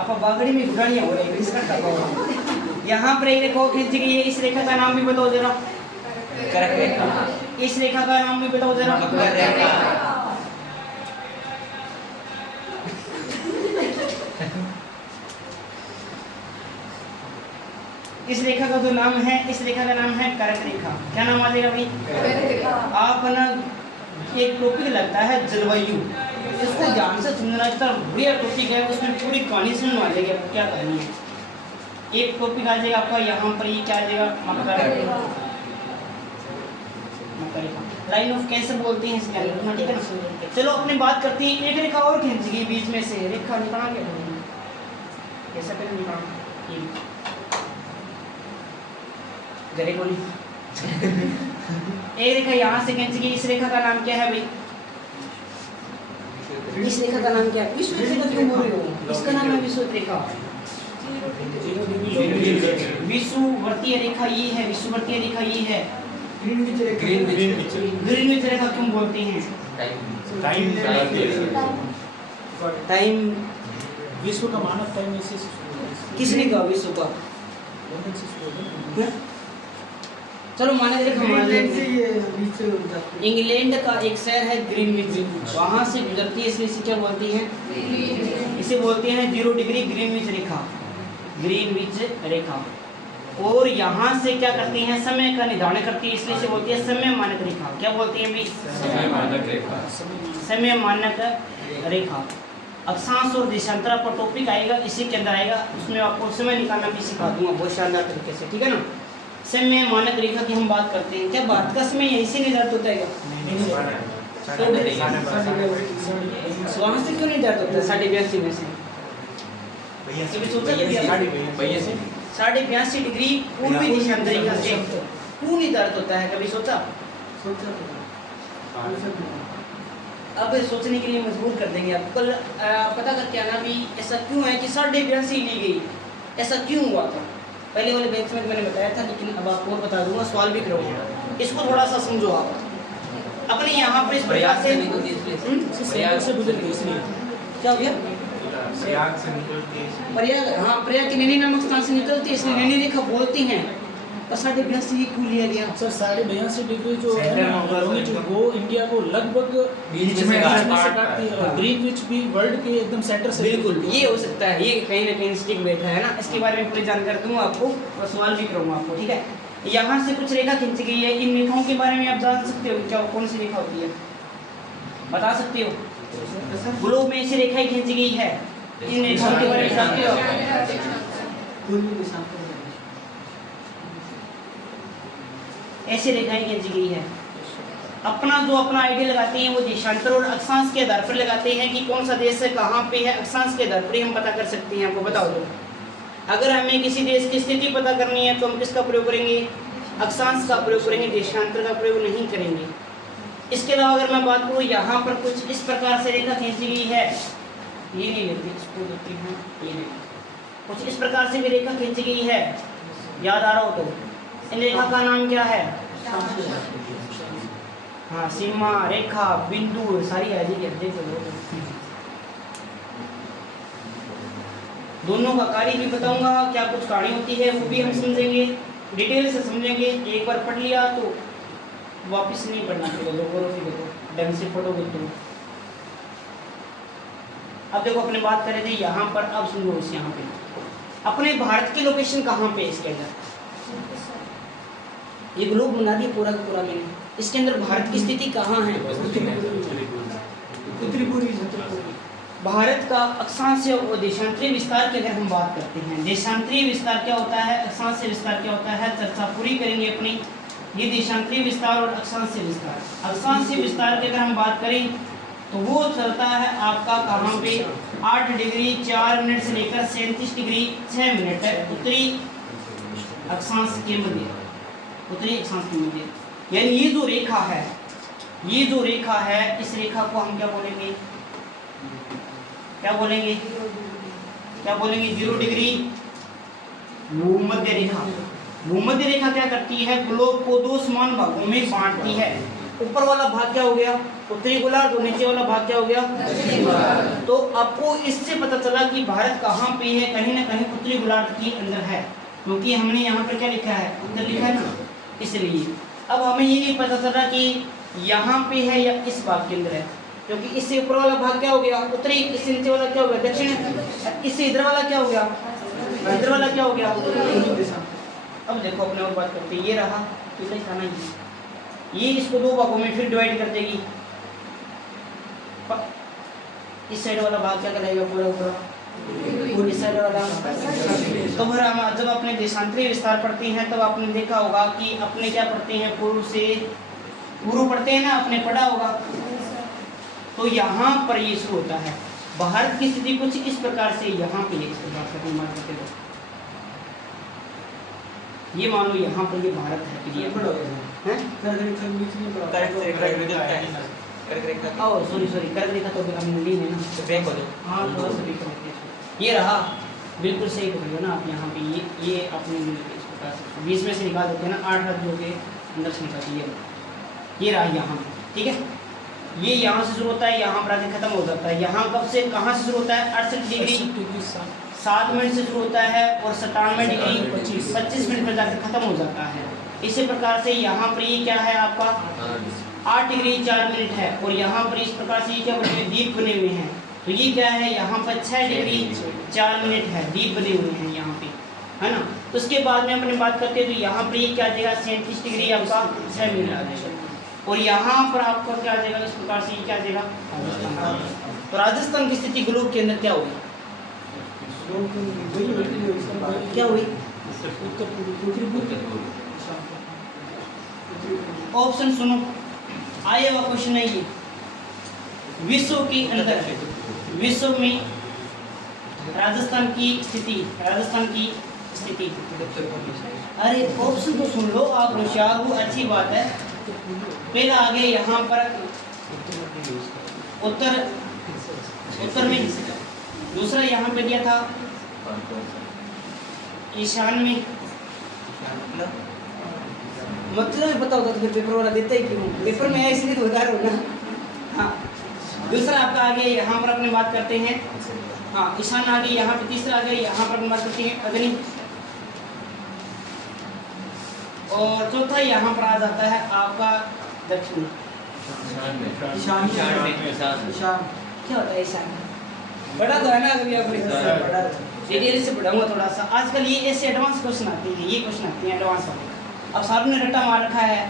आप बागड़ी में घुटानियाँ हो रही है, इसका क्या होगा? यहाँ पर एक रेखा खींची गई है, इस रेखा का नाम भी बताओ जरा। इस रेखा का नाम भी बताओ जरा। इस रेखा का जो नाम है, इस रेखा का नाम है कर्क रेखा। क्या नाम आ जाएगा भाई? आप ना एक टॉपिक लगता है जलवायु, इसको ध्यान से सुनना, इतना बढ़िया टॉपिक है, उसमें पूरी कहानी सुनने आ जाएगी आपको क्या करनी है। एक टॉपिक आ जाएगा आपका यहाँ पर, ये क्या आ जाएगा? मकर रेखा। लाइन ऑफ कैंसर बोलते हैं इसके अंदर, ठीक है ना। चलो अपनी बात करते हैं। एक रेखा और खींच गई बीच में से, रेखा निकाला क्या कैसा करें? निकाल गरे बोली। एक रेखा यहाँ से खींच गई, इस रेखा का नाम क्या है भाई? इस रेखा का नाम क्या है? विषुवत रेखा क्यों बोल रहे हो? इसका नाम है विषुवत रेखा। विषुवतीय रेखा ये है, विषुवतीय रेखा ये है। ग्रीनविच रेखा क्यों बोलते हैं? टाइम, विश्व का मानव टाइम इसी किसने कहा विश्व का? चलो माने रेखा मान ग्रीनलैंड लेंगे। से ये नीचे होता है। इंग्लैंड का एक शहर है ग्रीनविच, वहां से गुजरती है, इसलिए इसे क्या बोलती हैं? इसे बोलते हैं 0 डिग्री ग्रीनविच रेखा, ग्रीनविच रेखा। और यहाँ से क्या करती हैं? समय का निर्धारण करती है, इसलिए इसे बोलती है समय मानक रेखा। क्या बोलती है भी? समय मानक रेखा। समय मानक रेखा। अक्षांश और देशांतर पर टॉपिक आएगा, इसी के अंदर आएगा, उसमें आपको समय निकालना भी सिखा दूंगा बहुत शानदार तरीके से, ठीक है ना। समय मानक रेखा की हम बात करते हैं। क्या भारत का समय यहीं से निर्धारित होता है क्या? वहाँ से क्यों निर्धारित होता है? 82.5 में से कभी सोचा कभी? भैया से 82.5 डिग्री पूर्वी देशांतरिका से क्यों निर्धारित होता है? कभी सोचा? अब सोचने के लिए मजबूर कर देंगे आप। कल पता करके आना भी ऐसा क्यों है कि 82.5 ली गई, ऐसा क्यों हुआ था? पहले वाले बेंच में मैंने बताया था, लेकिन अब आपको और बता दूंगा, सवाल भी करूँगा, इसको थोड़ा सा समझो आप। अपने यहाँ पर इस प्रकार से प्रयाग से गुजर गई इसलिए। क्या हो गया? प्रयाग से निकलती है। प्रयाग, हाँ, प्रयाग की नैनी नामक स्थान से निकलती है, इसलिए नैनी रेखा बोलती हैं। तो 82.5 क्यों लिया गया? सर 82.5 डिग्री जो है सेंटर होगा longitude, वो इंडिया को लगभग बीच में में काटती से काटती है, और ग्रीनविच भी वर्ल्ड के एकदम सेंटर से। बिल्कुल, ये हो सकता है, ये कहीं ना कहीं स्टिक बैठा है ना। इसके बारे में पूरी जानकारी दूंगा आपको और सवाल भी करूंगा आपको, ठीक है। यहाँ से कुछ रेखा खींची गई है, इन रेखाओं के बारे में आप जान सकते हो क्या कौन सी रेखा होती है? बता सकते हो? ग्लोब में ऐसी रेखाएं खींची गई है, इन रेखाओं के बारे में जानते हो? ऐसी रेखाएं खींची गई है। अपना आइडिया लगाते हैं वो देशांतर और अक्षांश के आधार पर लगाते हैं कि कौन सा देश है, कहाँ पे है, अक्षांश के आधार पर ही हम पता कर सकते हैं। आपको बताओ दो, अगर हमें किसी देश की स्थिति पता करनी है तो हम किसका प्रयोग करेंगे? अक्षांश का प्रयोग करेंगे, देशांतर का प्रयोग नहीं करेंगे। इसके अलावा अगर मैं बात करूँ, यहाँ पर कुछ इस प्रकार से रेखा खींची गई है, ये नहीं लेती, इसको लेती हैं, ये नहीं, कुछ इस प्रकार से भी रेखा खींची गई है, याद आ रहा हो तो। इन रेखा का नाम क्या है? हाँ, सीमा रेखा, बिंदु, सारी आ जाएगी, देख लो। दोनों का कार्य भी बताऊंगा, क्या कुछ कहानी होती है वो भी हम समझेंगे, डिटेल से समझेंगे। एक बार पढ़ लिया तो वापस नहीं पढ़ना चाहिए, देखो ढंग से पढ़ोगे तो। अब देखो, अपने बात कर रहे थे यहाँ पर, अब सुनो इस यहाँ पे अपने भारत की लोकेशन कहाँ पे है इसके अंदर? ये ग्लोब बना दिया पूरा का पूरा मैंने, इसके अंदर भारत की स्थिति कहाँ है? उत्तरी पूर्वी। भारत का अक्षांश और देशांतरीय विस्तार की अगर हम बात करते हैं, देशांतरीय विस्तार क्या होता है, अक्षांश विस्तार क्या होता है, चर्चा पूरी करेंगे अपनी। ये देशांतरीय विस्तार और अक्षांश विस्तार। अक्षांश विस्तार की अगर हम बात करें तो वो चलता है आपका कहाँ पे? 8 डिग्री 4 मिनट से लेकर 37 डिग्री 6 मिनट है उत्तरी अक्षांश के मध्य, उत्तरी अक्षांश के मध्य। यानी ये जो रेखा है, ये जो रेखा है, इस रेखा को हम क्या बोलेंगे? क्या बोलेंगे? क्या बोलेंगे? 0 डिग्री भूमध्य रेखा। भूमध्य रेखा क्या करती है? ग्लोब को 2 समान भागों में बांटती है। ऊपर वाला भाग क्या हो गया? उत्तरी गोलार्ध, और नीचे वाला भाग क्या हो गया? दक्षिणी गोलार्ध। तो आपको इससे पता चला कि भारत कहाँ पे है, कहीं ना कहीं उत्तरी गोलार्ध के अंदर है, क्योंकि हमने यहाँ पर क्या लिखा है? उत्तर लिखा है ना, इसलिए। अब हमें ये नहीं पता चला कि यहाँ पे है या इस भाग के अंदर है, क्योंकि इससे ऊपर वाला भाग क्या हो गया? उत्तरी, इससे नीचे वाला क्या हो गया? दक्षिण, इससे इधर वाला क्या हो गया? इधर वाला क्या हो गया? अब देखो, अपने और बात करते हैं। ये रहा, तो खाना ये इसको 2 भागों में फिर डिवाइड कर देगी। इस साइड वाला भाग क्या कहलाएगा? पूरा पूरा। इस साइड वाला तो फिर हम जब अपने देशांतरीय विस्तार पढ़ते हैं तब आपने देखा होगा कि अपने क्या पढ़ते हैं? पूर्व से पूर्व पढ़ते हैं ना, अपने पढ़ा होगा। तो यहाँ पर ये शुरू होता है। भारत की स्थिति कुछ इस प्रकार से यहाँ पे ये मान लो यहाँ पर ये भारत है, ये सॉरी कर्क रेखा तो हमने ली है ना। हाँ, थोड़ा सा भी ये रहा, बिल्कुल सही पकड़िए ना आप। यहाँ पे ये अपने 20 में से निकाल देते हैं ना, 8 राज्यों के अंदर से निकाल ये रहा यहाँ, ठीक है। ये यहाँ से शुरू होता है, यहाँ पर आके खत्म हो जाता है। यहाँ कब से कहाँ से शुरू होता है? 68 डिग्री 7 मिनट से शुरू होता है और 97 डिग्री 25 मिनट में जाकर खत्म हो जाता है। इसी प्रकार से यहाँ पर ये क्या है आपका 8 डिग्री 4 मिनट है और यहाँ पर इस प्रकार से ये क्या बने हुए द्वीप बने हुए हैं। तो ये क्या है यहाँ पर 6 डिग्री 4 मिनट है, द्वीप बने हुए हैं यहाँ पे, है ना। तो उसके बाद में अपने बात करते हैं तो यहाँ पर ये क्या आ जाएगा 37 डिग्री आपका 6 मिनट आ जाएगा और यहाँ पर आपका क्या आ जाएगा इस प्रकार से ये क्या आ जाएगा राजस्थान। तो राजस्थान की स्थिति ग्लोब के अंदर क्या हुई? क्या हुई? ऑप्शन सुनो, आया हुआ क्वेश्चन है ये। विश्व के अंदर विश्व में राजस्थान की स्थिति अरे ऑप्शन तो सुन लो, आप होशियार हो, अच्छी बात है। पहला आ गया यहाँ पर उत्तर में, दूसरा यहाँ पे दिया था ईशान में, मतलब ही पता होता तो फिर पेपर वाला देता ही क्यों? पेपर में है इसलिए तो बता रहा हूँ ना। हाँ, दूसरा आपका आ गया यहाँ पर अपने बात करते हैं, हाँ ईशान आ गई यहाँ पे, तीसरा आ गया यहाँ पर अपने बात करते हैं अग्नि, और चौथा यहाँ पर आ जाता है आपका दक्षिण। ईशान क्या होता है ईशान? बड़ा तो है ना, अभी आपने डिटेल से पढ़ाऊंगा थोड़ा सा। आजकल ये ऐसे एडवांस क्वेश्चन आते हैं, ये क्वेश्चन आते हैं एडवांस वाले। अब साहब ने रट्टा मार रखा है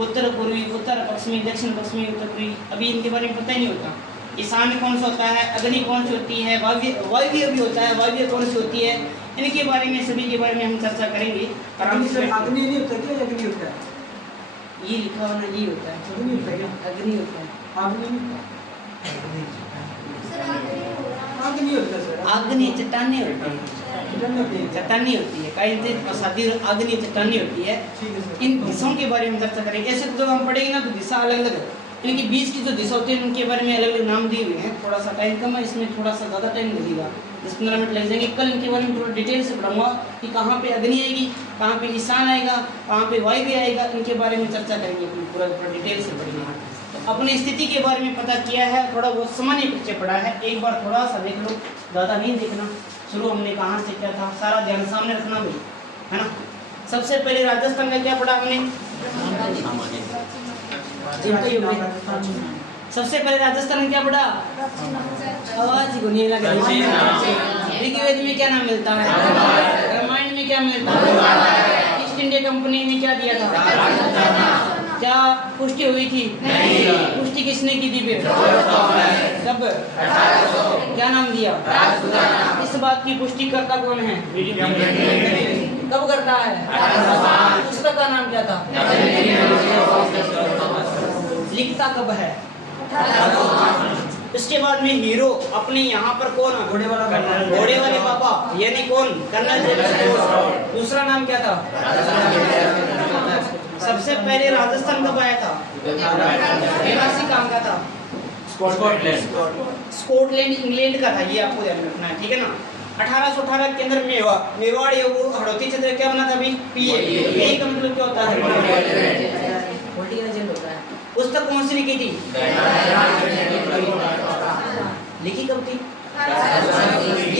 उत्तर पूर्वी, उत्तर पश्चिमी, दक्षिण पश्चिमी, उत्तर पूर्वी, अभी इनके बारे में पता ही नहीं होता। ईशान्य कौन सा होता है, अग्नि कौन सी होती है, वायव्य भी होता है, वायव्य कौन सी होती है, इनके बारे में सभी के बारे में हम चर्चा करेंगे। अग्नि नहीं होता क्या? अग्नि होता है, ये लिखा हुआ ना, ये होता है अग्नि होता है क्या? अग्नि होता है, अग्नि नहीं अग्नि होता है सर। अग्नि चट्टानी होती है, चट्टानी होती है, कहीं सादी अग्नि चट्टानी होती है। ठीक है सर। इन दिशाओं के बारे में चर्चा करेंगे। ऐसे तो जब हम पढ़ेंगे ना तो दिशा अलग अलग है, इनके बीच की जो दिशा होती है उनके बारे में अलग अलग नाम दिए हुए हैं। थोड़ा सा टाइम कम है, इसमें थोड़ा सा ज़्यादा टाइम लगेगा, 10-15 मिनट लग जाएंगे। कल इनके बारे में थोड़ा डिटेल से पढ़ाऊंगा कि कहाँ पे अग्नि आएगी, कहाँ पे ईशान आएगा, कहाँ पे वायव्य आएगा, इनके बारे में चर्चा करेंगे, पूरा डिटेल से पढ़ेंगे। तो अपनी स्थिति के बारे में पता किया है, थोड़ा बहुत सामान्य परिचय पढ़ा है, एक बार थोड़ा सा देख लो, ज़्यादा नहीं देखना। शुरू हमने कहाँ से किया था, सारा ध्यान सामने रखना भाई, है ना। सबसे पहले राजस्थान का क्या पढ़ा हमने? सबसे पहले राजस्थान में क्या पढ़ा? आवाज को नहीं लगा। ऋग्वेद में क्या नाम मिलता है? रामायण में क्या मिलता है? ईस्ट इंडिया कंपनी ने क्या दिया था? क्या पुष्टि हुई थी? पुष्टि किसने की थी फिर? कब? क्या नाम दिया? इस बात की पुष्टि करता कौन है? कब करता है? पुस्तक का नाम क्या था? लिखता कब है? इसके बाद में हीरो अपने यहाँ पर कौन है? घोड़े वाले पापा, यानी कौन? Colonel James Bond. दूसरा नाम क्या था? सबसे पहले राजस्थान कब आया था? निवासी कहाँ का था? स्कॉटलैंड इंग्लैंड का था, ये आपको ध्यान रखना है, ठीक है ना। 1818 के अंदर मेवाड़ योग हड़ौती क्षेत्र क्या बना था अभी? पीए का मतलब क्या होता है? पॉलिटिकल एजेंट होता है। पुस्तक कौन सी लिखी थी? लिखी कब थी?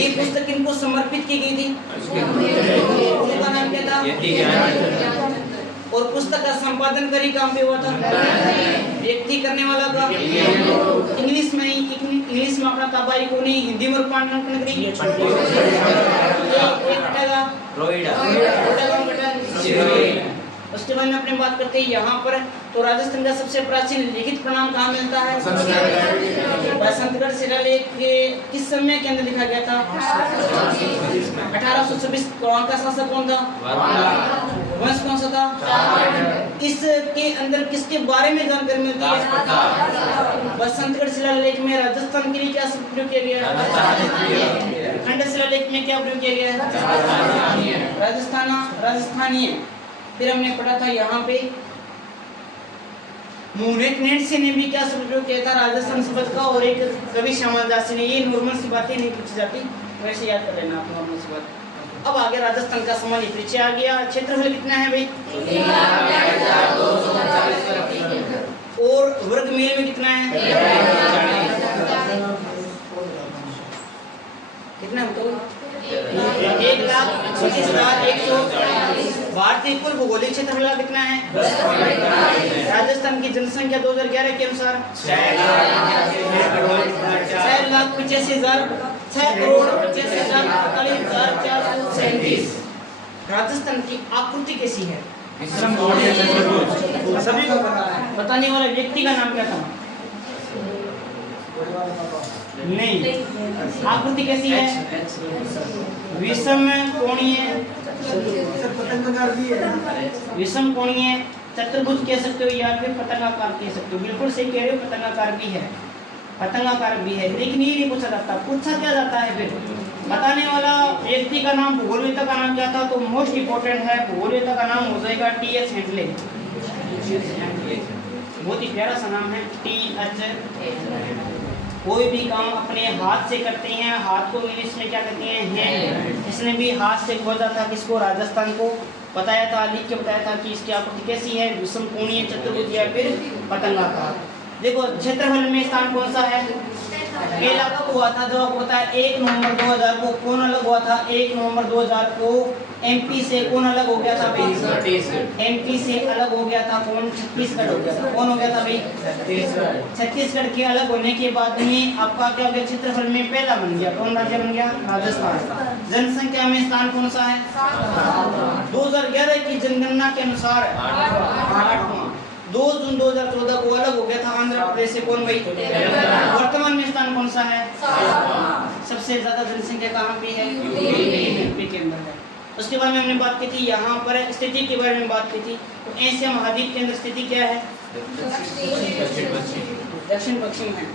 ये पुस्तक किनको समर्पित की गई थी? उनका नाम क्या था? और पुस्तक का संपादन करी काम पे हुआ था? व्यक्ति करने वाला था? इंग्लिश में अपना ताबाई को नहीं, हिंदी में रूपांतरण करी। उसके बाद में अपने बात करते हैं यहाँ पर, तो राजस्थान का सबसे प्राचीन लिखित प्रणाम कहाँ मिलता है? बसंतगढ़ शिलालेख के किस समय के अंदर लिखा गया था? 1826। वहाँ का शासक कौन था? वंश कौन सा था? इसके अंदर किसके बारे में जानकारी मिलती है? बसंतगढ़ शिलालेख में राजस्थान के लिए क्या शब्द प्रयोग किया गया है? खंड शिलालेख में क्या प्रयोग किया गया है? राजस्थानीय। फिर हमने पढ़ा था यहाँ पे मुनेट ने भी क्या शब्द प्रयोग किया था राजस्थान शब्द का, और एक कवि श्यामल दासी ने। ये नॉर्मल सी बातें नहीं पूछी जाती, वैसे याद कर लेना आप नॉर्मल सी बात। अब आगे राजस्थान का सामान्य परिचय आ गया। क्षेत्रफल कितना है भाई? और वर्ग मील में कितना है? कितना बताओ? 1,25,140। भारतीय कुल भौगोलिक क्षेत्रफल कितना है? राजस्थान की जनसंख्या 2011 के अनुसार 6,85,437। राजस्थान की आकृति कैसी है? सभी को बताने वाले व्यक्ति का नाम क्या था? नहीं, आकृति कैसी है? विषम कोणीय, विषम कोणीय चतुर्भुज कह सकते हो या फिर पतंगाकार कह सकते हो। बिल्कुल सही कह रहे हो, पतंगाकार भी है, पतंगाकार भी है, लेकिन ये नहीं पूछा जाता। पूछा क्या जाता है फिर? बताने वाला व्यक्ति का नाम, भूगोलवेत्ता का नाम क्या था? तो मोस्ट इंपोर्टेंट है, भूगोलवेत्ता का नाम हो जाएगा टी.एच. हेंटले। बहुत ही प्यारा सा नाम है, टी.एच. कोई भी काम अपने हाथ से करते हैं, हाथ को इंग्लिश में क्या कहते हैं? हैंड। इसने भी हाथ से खोजा था किसको? राजस्थान को। बताया था, लिख के बताया था कि इसकी आकृति कैसी है? विषम कोणीय चतुर्भुज या फिर पतंगाकार। देखो क्षेत्रफल में स्थान कौन सा है? पहला कब हुआ था? जब आपको पता है 1 नवंबर 2000 को कौन अलग हुआ था? 1 नवंबर 2000 को एमपी से कौन अलग हो गया था भाई? एमपी से अलग हो गया था कौन? छत्तीसगढ़ हो गया था। कौन हो गया था भाई? छत्तीसगढ़ के अलग होने के बाद में आपका क्या हो गया? क्षेत्रफल में पहला बन गया। कौन राज्य बन गया? राजस्थान। जनसंख्या में स्थान कौन सा है? 2011 की जनगणना के अनुसार 8वां। 2 जून 2014 को अलग हो गया था आंध्र प्रदेश से। कौन भाई? वर्तमान में स्थान कौन सा है? सबसे ज्यादा जनसंख्या कहाँ पे है? यूपी के अंदर है। उसके बाद में हमने बात की थी यहाँ पर स्थिति के बारे में बात की थी। तो एशिया महाद्वीप के अंदर स्थिति क्या है? दक्षिण पश्चिम है।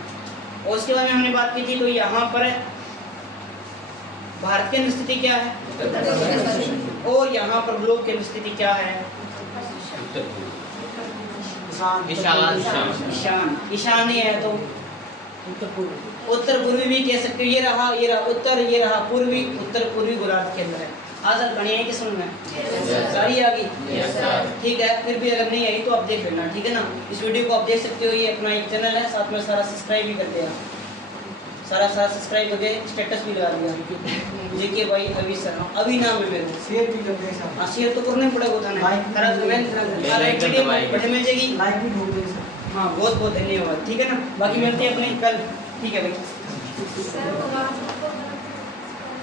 और उसके बाद में हमने बात की थी तो यहाँ पर भारत के अंदर स्थिति क्या है? और यहाँ पर ग्लोब के अंदर स्थिति क्या है? ईशान्य है तो उत्तर पूर्वी भी कह सकते हो। ये रहा उत्तर, ये रहा पूर्वी, उत्तर पूर्वी गोलार्ध के अंदर है। आज कहानी आई कि सुन में सारी आ गई? ठीक है, फिर भी अगर नहीं आई तो आप देख लेना, ठीक है ना। इस वीडियो को आप देख सकते हो, ये अपना एक चैनल है, साथ में सारा सब्सक्राइब भी कर दिया, सारा सब्सक्राइब करके स्टेटस भी लगा दिया। मुझे के भाई अभी सर अभी नाम है मेरे, शेयर भी कर दे। हां, शेयर तो करना पड़ेगा, होता है सारा कमेंट वीडियो बढ़े मिल जाएगी, लाइक भी ठोक दे। हां, बहुत बहुत धन्यवाद, ठीक है ना। बाकी मिलते हैं अपने कल, ठीक है भाई।